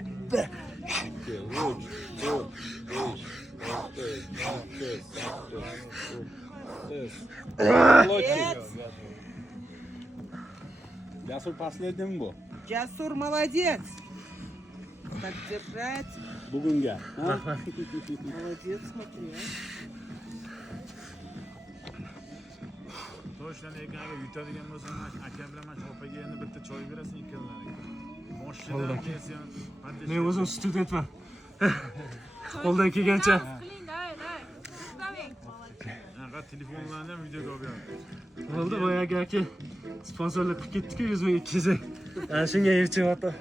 Jasur последним bu. Jasur молодец. Так держать. Bugunga. Молодец, смотри. Toshlarni ekranga yutadigan bo'lsam, aka bilan mana opaga endi bitta choy berasan ikkalariga. Moshina kelsa, Men o'zim studentman. Qo'ldan kelgancha. anaqa telefonlarni ham videoga olib beradi. Bo'ldi, boyagi aka sponsorlik qilib ketdi-ku 100 ming 200 ming. Ana shunga yevchiyotir.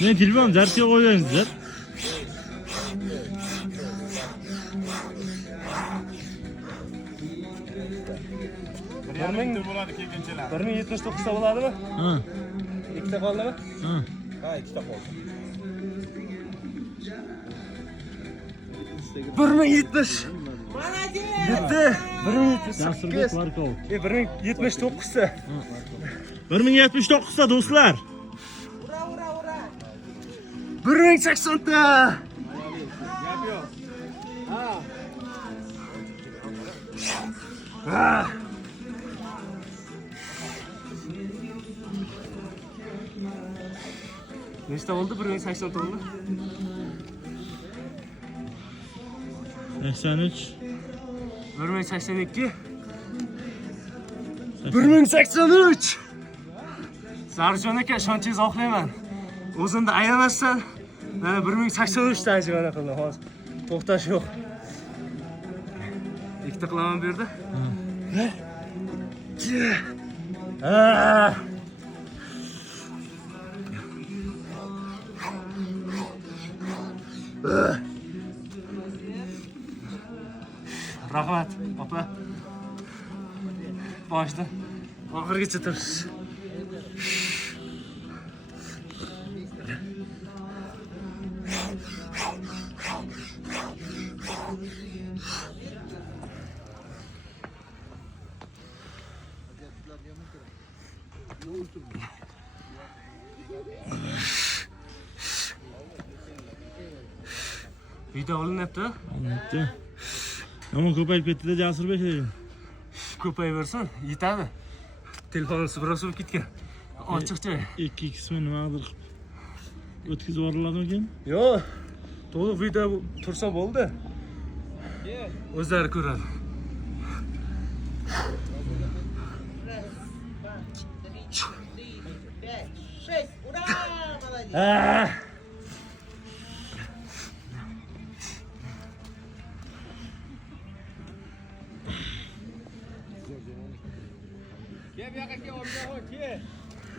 Men telefon jarga qo'yingizlar. bo'ladi kelgunchalar. 1079 ta bo'ladimi? Ha. Ikkita qoldimi? Ha. Ha, ikkita qoldi. 1070. Молодец. Bitti. 1078. Jasurbek Markov. 1079 ta. 1079 ta do'stlar. Ура, ура, ура. 1080 ta. Nechta bo'ldi? 1080 ta bo'ldi. 83. 1082. 1083. Sarjon aka, ishonchingizni oqlayman. O'zimni ayamasdan mana 1083 ta ajrana qildim hozir. To'xtash yo'q. Ikkita qilaman bu yerda. Rahmat, opa. Boshdan oxirigacha tursiz. Video olinyapti. Bitta. Ammo ko'payib ketdi-da Jasurbek degan. Ko'payversin, yetadi. Telefonim biroz bo'lib ketgan. Ochiqcha. 2 qismi nimadir qilib o'tkazib yuboriladimikan? Yo'q. To'liq video tursa bo'ldi. O'zlari ko'radi. Шесть. Ура, молодец.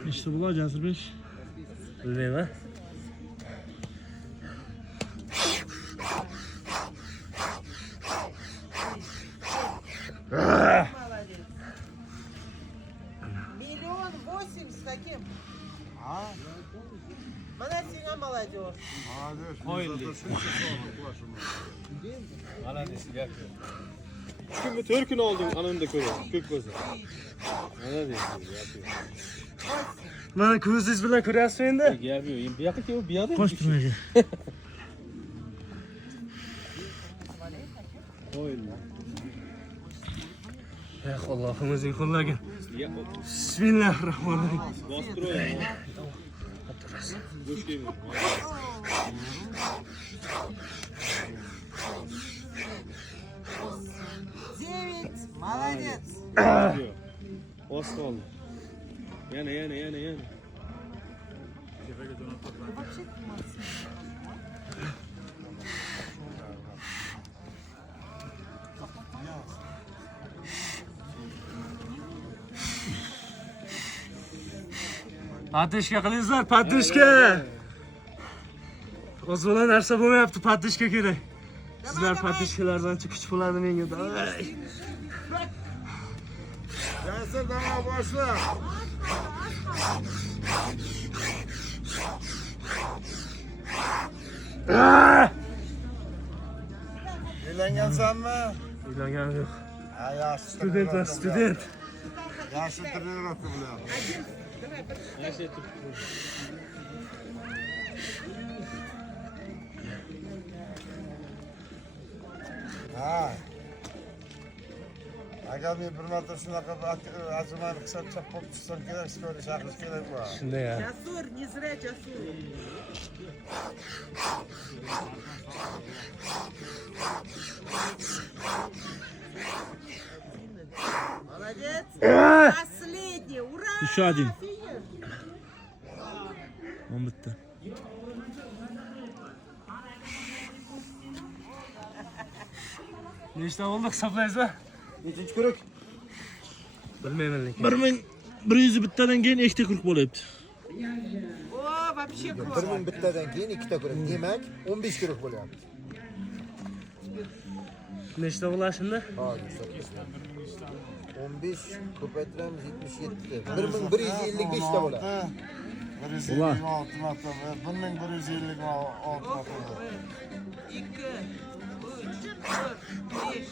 Nechta bo'ladi Jasurbek? Bilmayman. Молодец. 1 800 000 с каким? Şimdi 4 gün oldun anında ko'ra, ko'k ko'zi. Mana deysiz, yapıyor. Mana ko'zingiz bilan ko'ryapsiz endi. Gap yo'q, bu yoqqa kelib bu yoqda. Qo'sh turma aka. Ey Allohim o'zing qo'llagan. Bismillahirrohmanirrohim. Bostirib. Девять. Молодец. Bos qoldi. Yana. Padishka qilingizlar, padishka. O'zbeklar narsa bo'lmayapti, padishka kerak. Sizlar padishkalardan kuch bo'ladi menga. Jasur dama boshla. Uylangansanmi? Uylanganim yo'q. Ha, yaxshi. Student. Yaxshi trenirovka bilan. Ha. Agar men bir marta shunaqa ajrimani hisob-kitob qilib chiqsam kerak, shikoyat chaqish kerak bu. Shunday ya. Jasur, не зря Jasur. Молодец. Последний. Ура! Еще один. Финиш. O'n bitta. Nechta bo'ldi hisoblaysiz? Nechinchi kurak? Bilmayman lekin. 1100 bittadan keyin ikkita kurak bo'lyapti. О, вообще 1000 класс. bittadan keyin ikkita kurak. Demak, 15 kurak bo'lyapti. Nechta bo'ladi shunda? Hozir 15 ko'paytiramiz 77. 1155 ta bo'ladi. 156 marta, 1156 marta. 2, 3, 4, 5,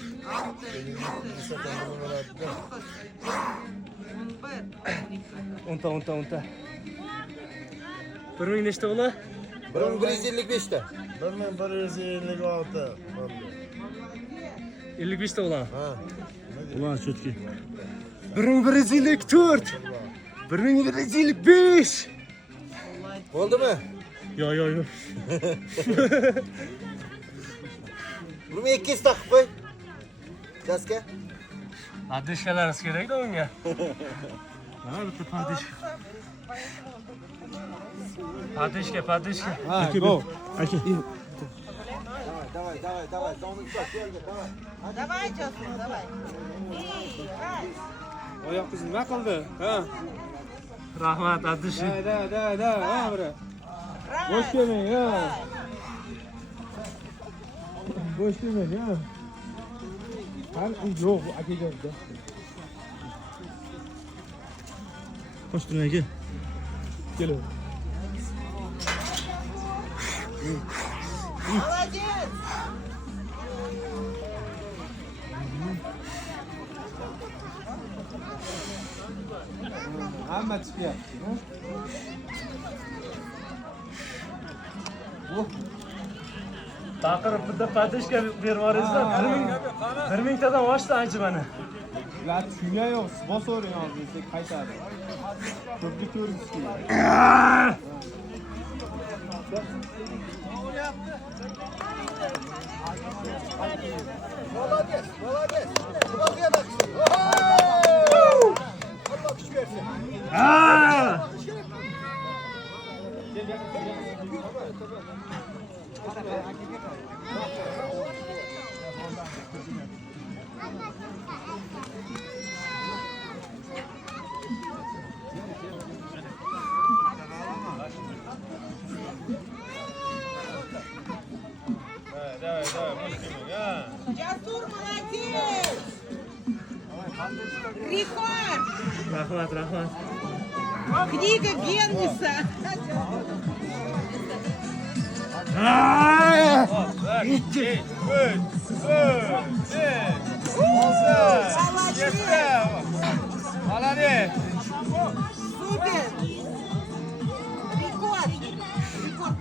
6, 10ta. 1000 nechta bo'ladi? 1155 ta. 1156. 55 ta bo'ladi. Ha. Ulan çötki. 1154. 1155. Bo'ldimi? Yo. Buni 2 taqib qo'y. Gaska. Padishkalarimiz kerak-da unga. Mana bitta padishka. Padishka. Ha, go. Aka. Давай. Sonuncuda keldi, давай. Давай, Jasur, давай. И раз. Oyoq qiz nima qildi? Ha. Rahmat padishka. Da. Ha, bura. Bosh kelmang, ha. Bosh kelmang, ha. Hal yo'q, akajonda. Qo'sh turma aka. Kelin. Молодец. Hamma chiqyapti, ha? Taqirib bitta padishka berib yuboringizlar. 1000 tadan oshdi ajmani. Ular tushungan yo'q, bos o'ring hozir desa qaytadi. Ko'pga ko'rinish kerak. Молодец. Quloqga baqishdi. Allah kuch bersin. Jasur, молодец. Рекорд. Rahmat. Книга Генниса. Молодец. Супер. Рекорд. Рекорд.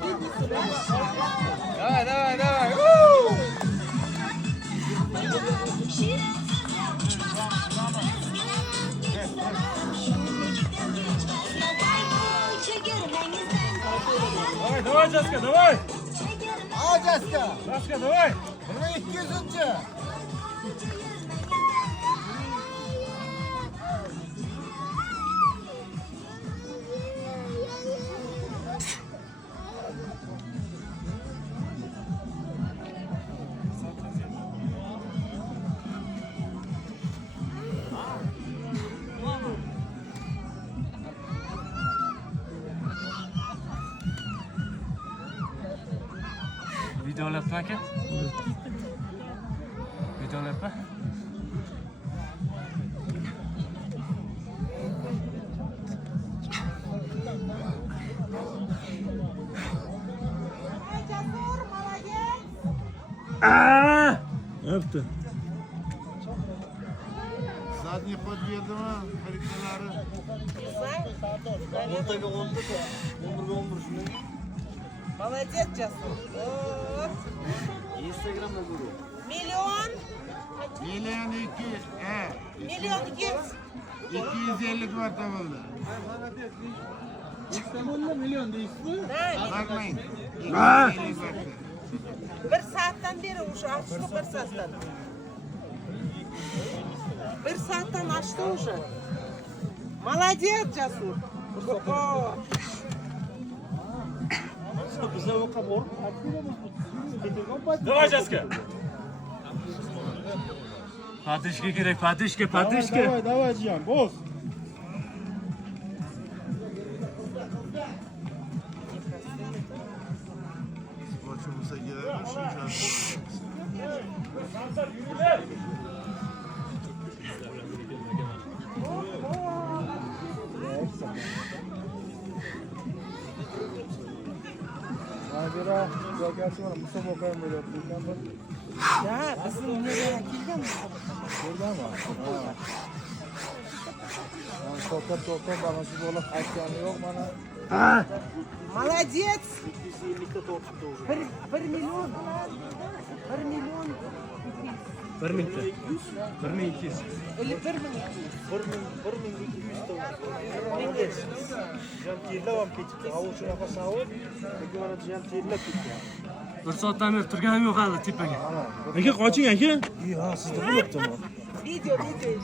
Давай. Давай, Джаска, давай! Jaska. Джаска, давай! 1200. Videolayapman aka. Videolayapman. Jasur, молодец. Öptü. Задний подъездова, характерлары. O'rtaga 10 ta, 11 shunday. Молодец, Jasur. Instagramda ko'rdim. Milyon. Million 2, Milyon 200. 250 kvarta bo'ldi. Bakmayın. Bir saatdan beri уже açtı bir saatdan. Bir saatdan açtı уже. Молодец, Jasur. Давай, Джаска! Patishka kerak, patishka. Давай, Cihan, boz. Boşumuza girelim. Macera bölgesi var. Musobaqaga ham bo'lyapti ekan. Ya, bizim nereye kelgan? Ko'rganmi? To'xtab, mana shu bola qaytgani yo'q mana. Молодец. 1 milyon. 1 milyon. 1 mingta. 1200. Или 1 milyon. 1200. Jam terlab ham ketibdi. Havo shunaqa sovuq. Lekin mana jam terlab ketdi. Bir soatdan beri turganim yo'q hali tepaga. Aka qoching aka. Ha, sizda bo'libdimi? Видео идет.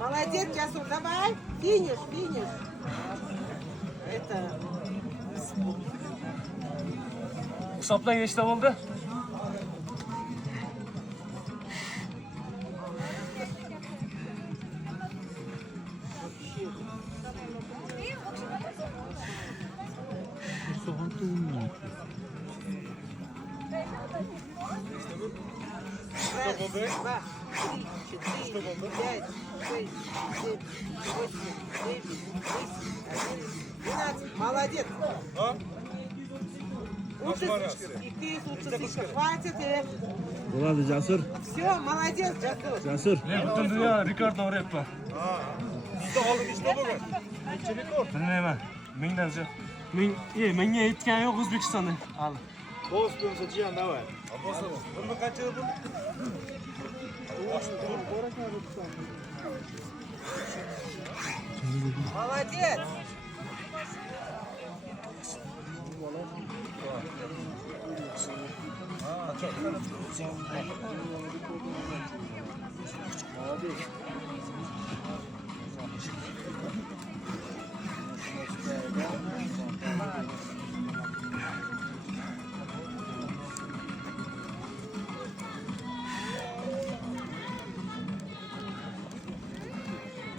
Молодец, Jasur, давай. Финиш. Это... Hisoblang nechta bo'ldi? Раз, два, три, четыре, пять, шесть, семь, восемь, девять, 10, 11. Молодец. Уточка, хватит. Bo'ladi, Jasur. Все, молодец, Jasur. Jasur. Butun dunyo rekordni o'rayapman. Bilmayman. Mingdan ziyod. Mingga yetgani yo'q O'zbekistonda. Hali. Boz bo'lsa Cihan, давай. Bunda qancha bu? Молодец.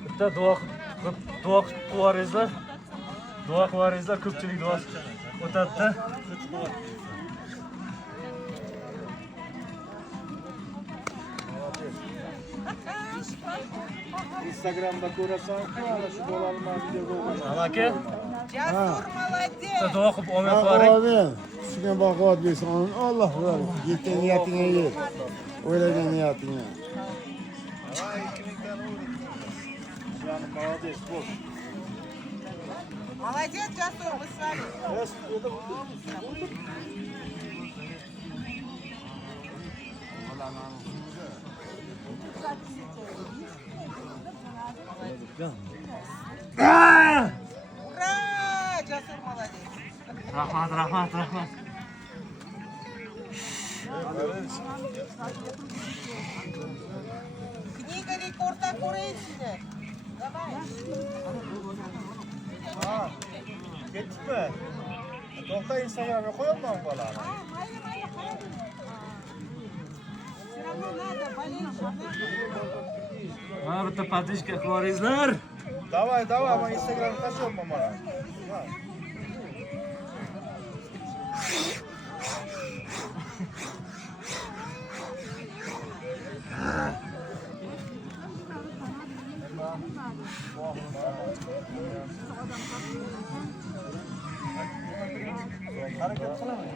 Bitta duo qilaveringizlar, ko'pchilik duo o'tadi. Instagramda ko'rasan, mana shu bolani men videoga olaman. Aka, Jasur, молодец. duo qilib omad qilavering. kichkina baquvvat bersin. Alloh ular yetgan niyatingga yer. O'ylagan niyatingga. Молодец, Jasur, мы с вами. Ура! Jasur, молодец. Rahmat. Книга рекорда Курейшина. Давай. Ketdikmi? To'xta, Instagramga qo'yaman bolani. Mayli, qo'yaver. Всё равно надо, болеешь. Mana bitta patishka qilaveringizlar. Давай, men Instagramga tashlaman mana. Harakat qilaman.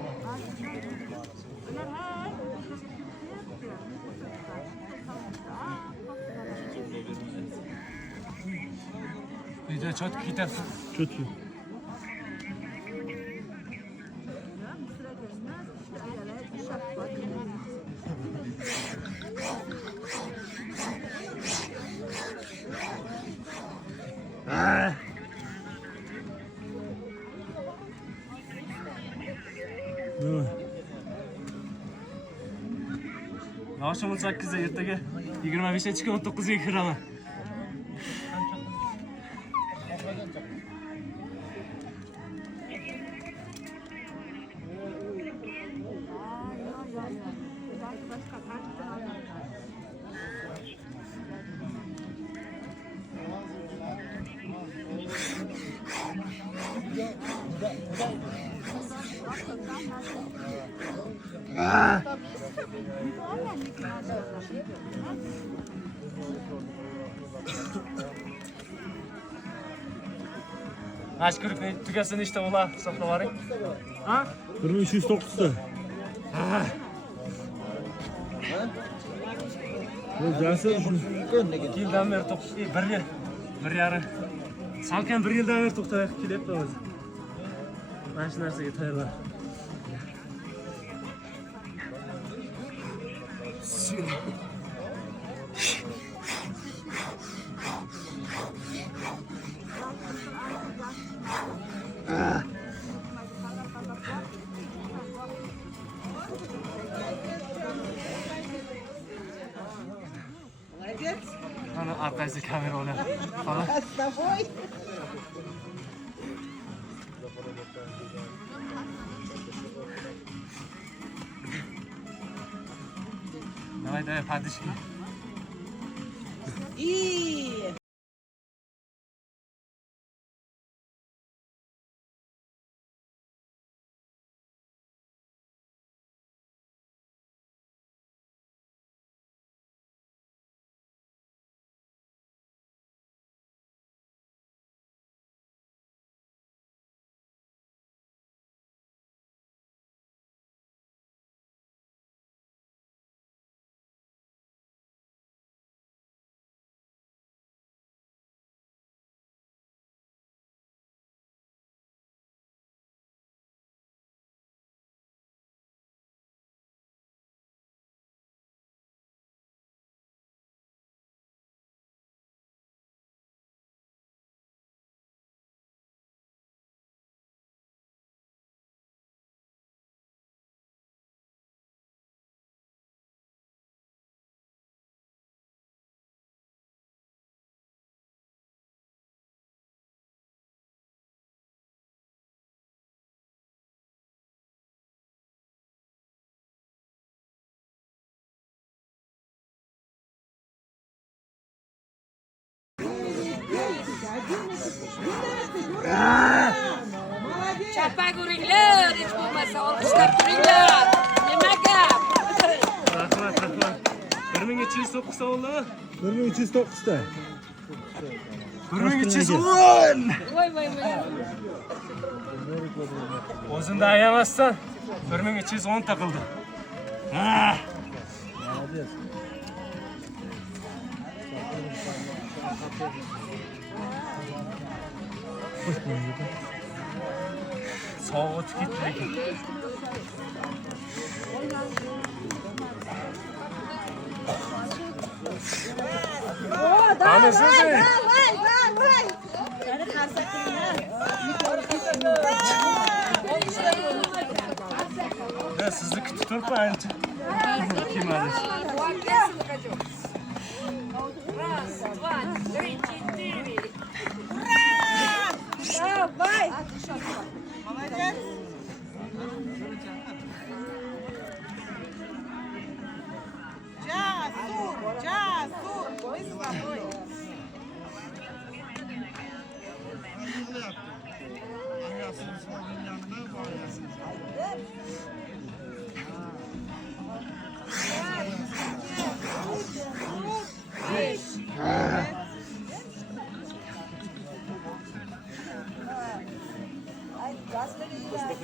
Video четко ketyapsiz. Cho'tki. Yoshim 18 da ertaga 25ga chiqib 19 ga kiraman. Mashkurlikni tugasini ishda ular hisoblab oling. Ha? 1309 ta. Jasur Yildan beri bir yil, bir yarim. Salkam bir yildan beri to'xtab kelyapti o'zi. Mana shu narsaga tayyorlar. Молодец. Mana arkasida kamera oladi. Xolos. С тобой. Давай, подышки. И Chapaq uringlar, hech bo'lmasa olqishlab turinglar. Nima gap? Rahmat. 1209 savollar. 1309 ta. 1310. Voy. O'zingda ayamasdan 1210 taqildi. Ha. Sovuq ketdi lekin. Давай, Tanısın seni. давай, давай. Ben sizni kutib turibman ancha. Kim Раз, два, три, четыре. Давай. Молодец. Jasur. Bыстро.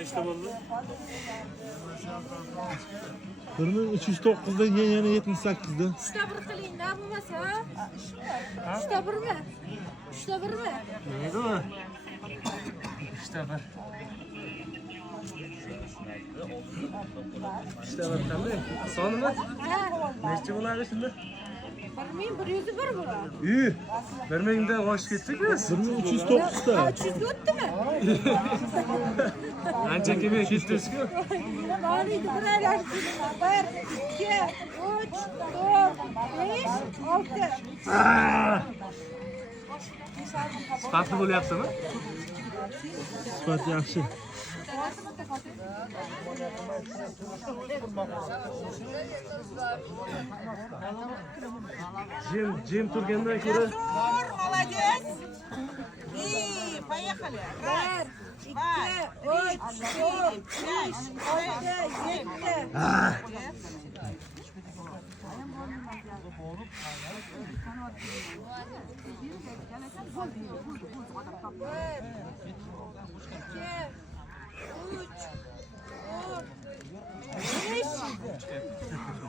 nechta bo'ldi? 1309 dan yana 78 da. 3ta 1 qilingda bo'lmasa. 3ta 1mi? 3ta 1mi? Nima bu? 3ta 1. 3ta 1 qanday? Sonimi? Ha. Nechta bo'ladi shunda? 1101 bo'ladi. 1000 dan oshib ketdik biz. 1309 da. 300 o'tdimi? Ancha kelmay ketdingiz-ku. Valiydi bir aylar. 1, 2, 3, 4, 5, 6. Sifatli bo'lyaptimi? Sifat yaxshi. Jim turgandan ko'ra Jasur, молодец. И поехали. 1, 2, 3, 4, 5, 6, 7.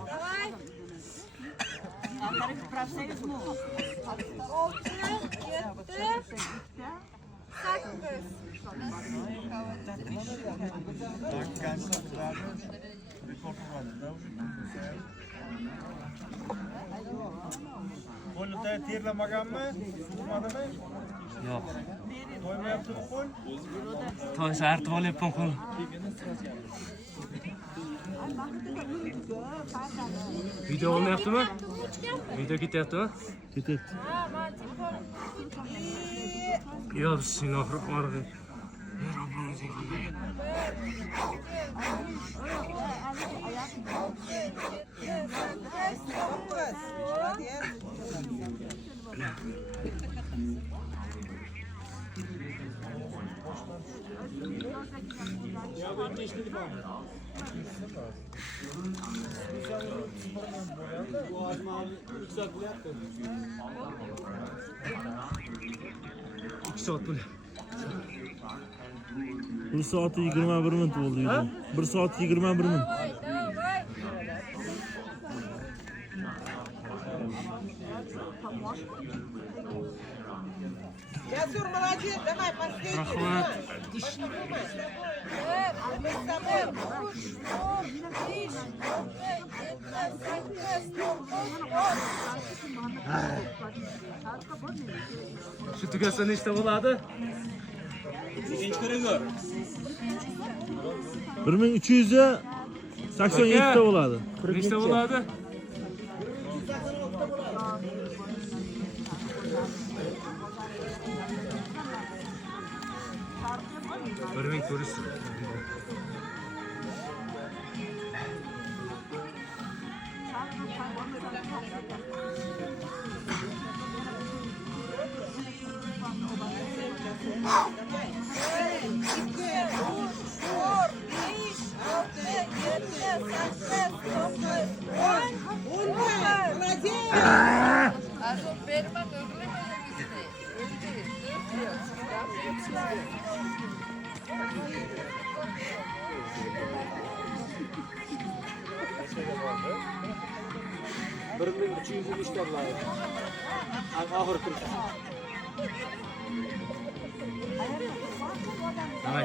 Давай. Qo'lida terlamaganmi? Bo'lmadimi? yo'q. To'ymayaptimi qo'l? To'ysa artib olyapman qo'l. Video olmayaptimi? Video ketyaptimi? Ketyapti. Ha, men telefon. Yo, bismillahirrohmanirrohim. İki saat böyle. 1 soat 21 minut bo'ldi video. 1 soat 21 minut. Давай, давай. Jasur, молодец. Давай, последний. Rahmat. Şu tugasa nechta bo'ladi? 1387 da bo'ladi. Nechta bo'ladi? Örmek görürsün.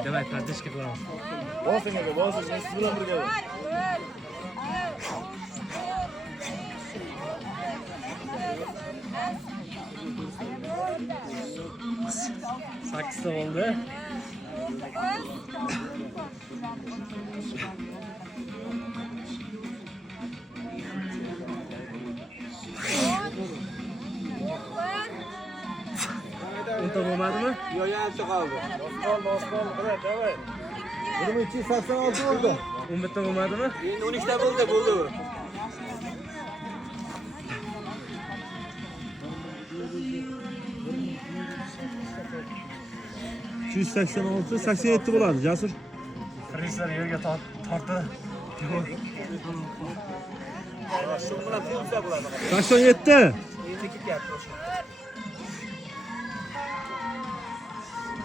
Давай, поддержка qilamiz. Bosing aka, bosing. Men siz bilan birgaman. Sakkizta bo'ldi. O'nta bo'lmadimi? Yo'q, yancha qoldi. Osmon, davay. 1286 bo'ldi. 11ta bo'lmadimi? Endi 13 ta bo'ldi bu. 286, 87 bo'ladi, Jasur. Frizlar yerga tortdi. 87.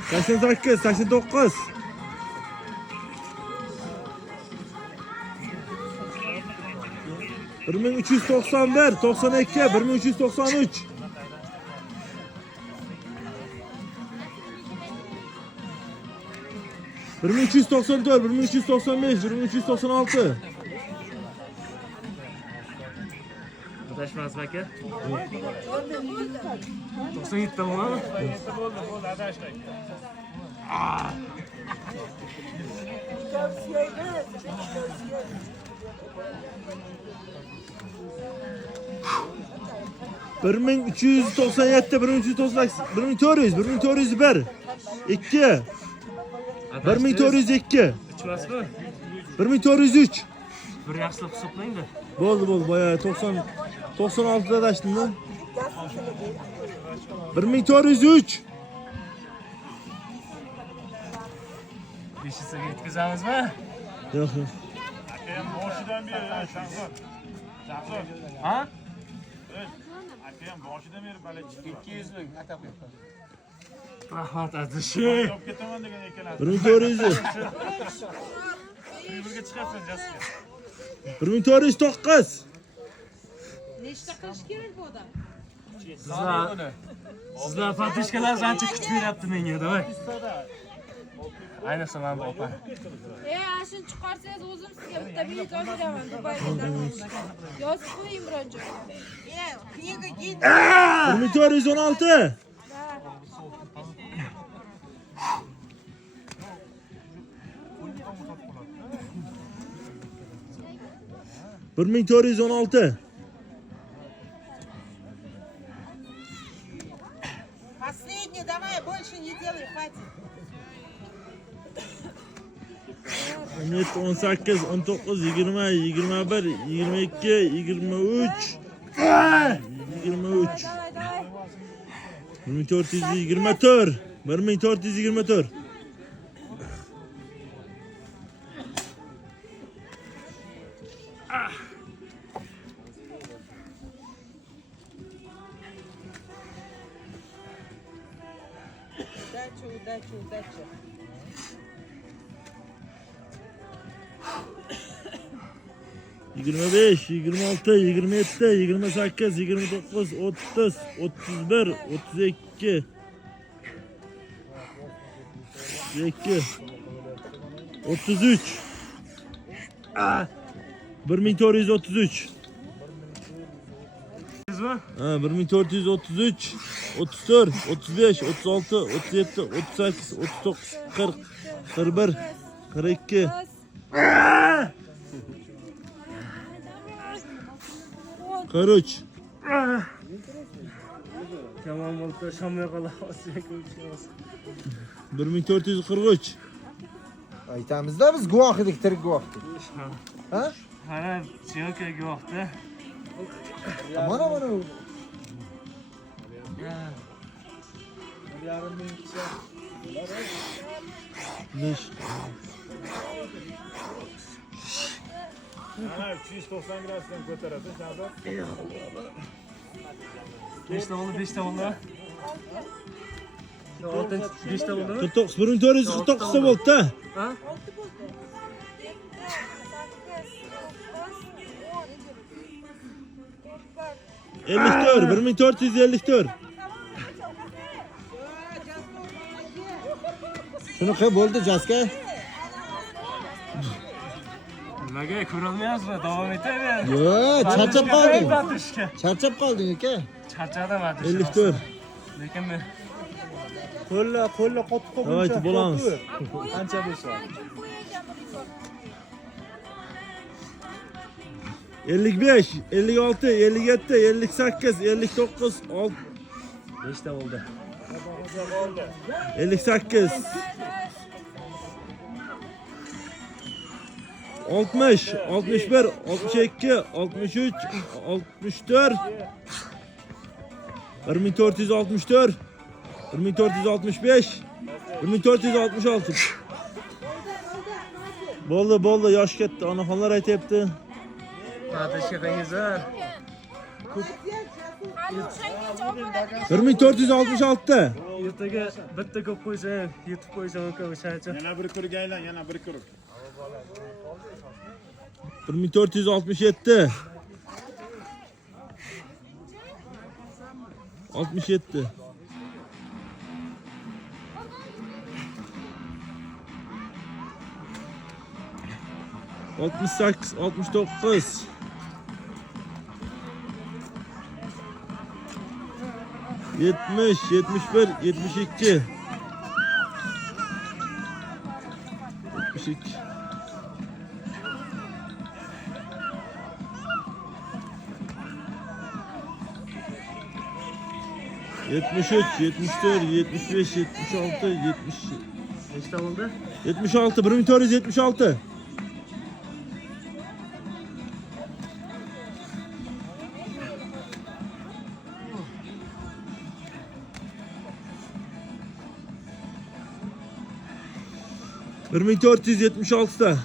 88, 89. Bir ming 391, 92, 1393. 1394, 1395, 1396. Adashmasmi aka? 97 bo'lmadimi? Bo'ldi, adashdik. Bir ming 397, 1398, 1400, 1401, 2, 1402, Ichmasmi? 1403. Bir yaxshilab hisoblangda. Bo'ldi, boya 96 da adashdim-da. 1403. 500 ga yetkazamizmi? Yo'q. Akayam boshidan beri Shahzod. Shahzod. Ha? Akayam boshidan beri bala 200 ming atab qo'yibman. Rahmat azizi. olib ketaman degan ekanlar. 1400. Birga chiqarsan Jasur. 1409. Nechta qilish kerak bu odam? Sizlar patishkalar ancha kuch beryapti menga, davay. Ayniqsa mana bu opa. Ashuni chiqarsangiz o'zim sizga bitta bilet olib beraman Dubaydan. Yozib qo'ying biron joyga. Kniga git. 1416. Bir ming 416. Последний, давай, больше не делай, хватит. 17, 18, 19, 20, 21, 22, 23. 23. 1424. 1424. Удача. 25, 26, 27, 28, 29, 30, 31, 32, 32, 33. 1433. Ha, 1433, 34, 35, 36, 37, 38, 39, 40, 41, 42. Karuç. Tamam oldu, şamaya qolasiz. 1443. Aytamizda biz guvoh edik, tirik guvoh edik. Ha? Mana syomka guvohda. Mana. Beş. Ana 290 gradusdan ko'taradi Shahzod. 5 ta bo'ldi. oltinchi beshta bo'ldimi? 49 1449 ta bo'ldi-da. Ha? 54 1454. Shunaqa bo'ldi Jaska. Nimaga ko'rolmayapsizmi? Davom etaver. Yo'q, charchab qolding. Batishga. Charchab qolding aka. Charchadim atish. 54. Lekin men Qo'lla qotib Давайте bo'lamiz. Qancha bo'lsa. 55, 56, 57, 58, 59, 5ta bo'ldi. 58. 60, 61, 62, 63, 64. 1464, 1465, 1466. Bo'ldi, yosh ketdi. Onaxonlar aytayapti. Batishga qingizlar. 1466 ta. Ertaga bitta ko'p qo'ysang, yutib qo'ysang uka o'shacha. Yana bir kuruk aylan, yana bir kuruk. 1467. 67. 68, 69. 70, 71, 72. 72. 73, 74, 75, 76, 70. Nechta bo'ldi? 76, 1476. Bir 1476'da.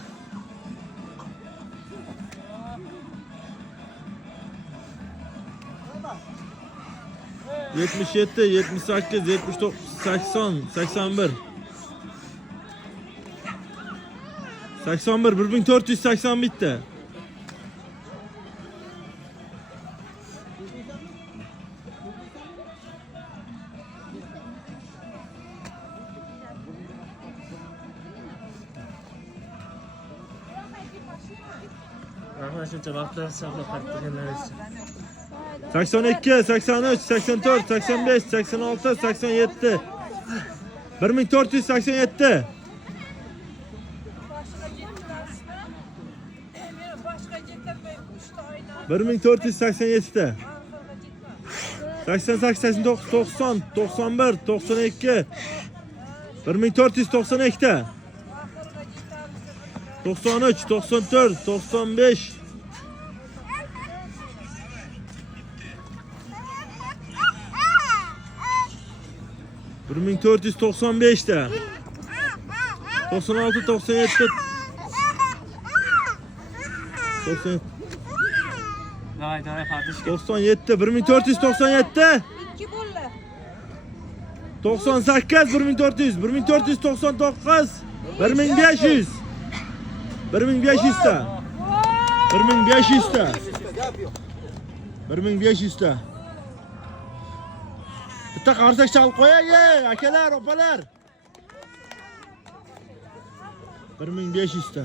Yetmiş yedi, 78, 79, 80, 81. 81, 1480 bitti. Rahmat shuncha vaqtlar saqlab qolganlar uchun. 82, 83, 84, 85, 86, 87. 1487. Başka gitmem 3 ayna. 1487'de. 88, 89, 90, 91, 92. 1492'de. 93, 94, 95. 1495'te. 96, 97. 97. Davay fatishga. 97'te. 1497'te. 2 bo'ldi. 98, 1400, 1499, 1500. 1500 ta. 1500 ta. 1500 ta. Bitta qarsak chalib qo'yay, akalar, opalar. 1500 ta.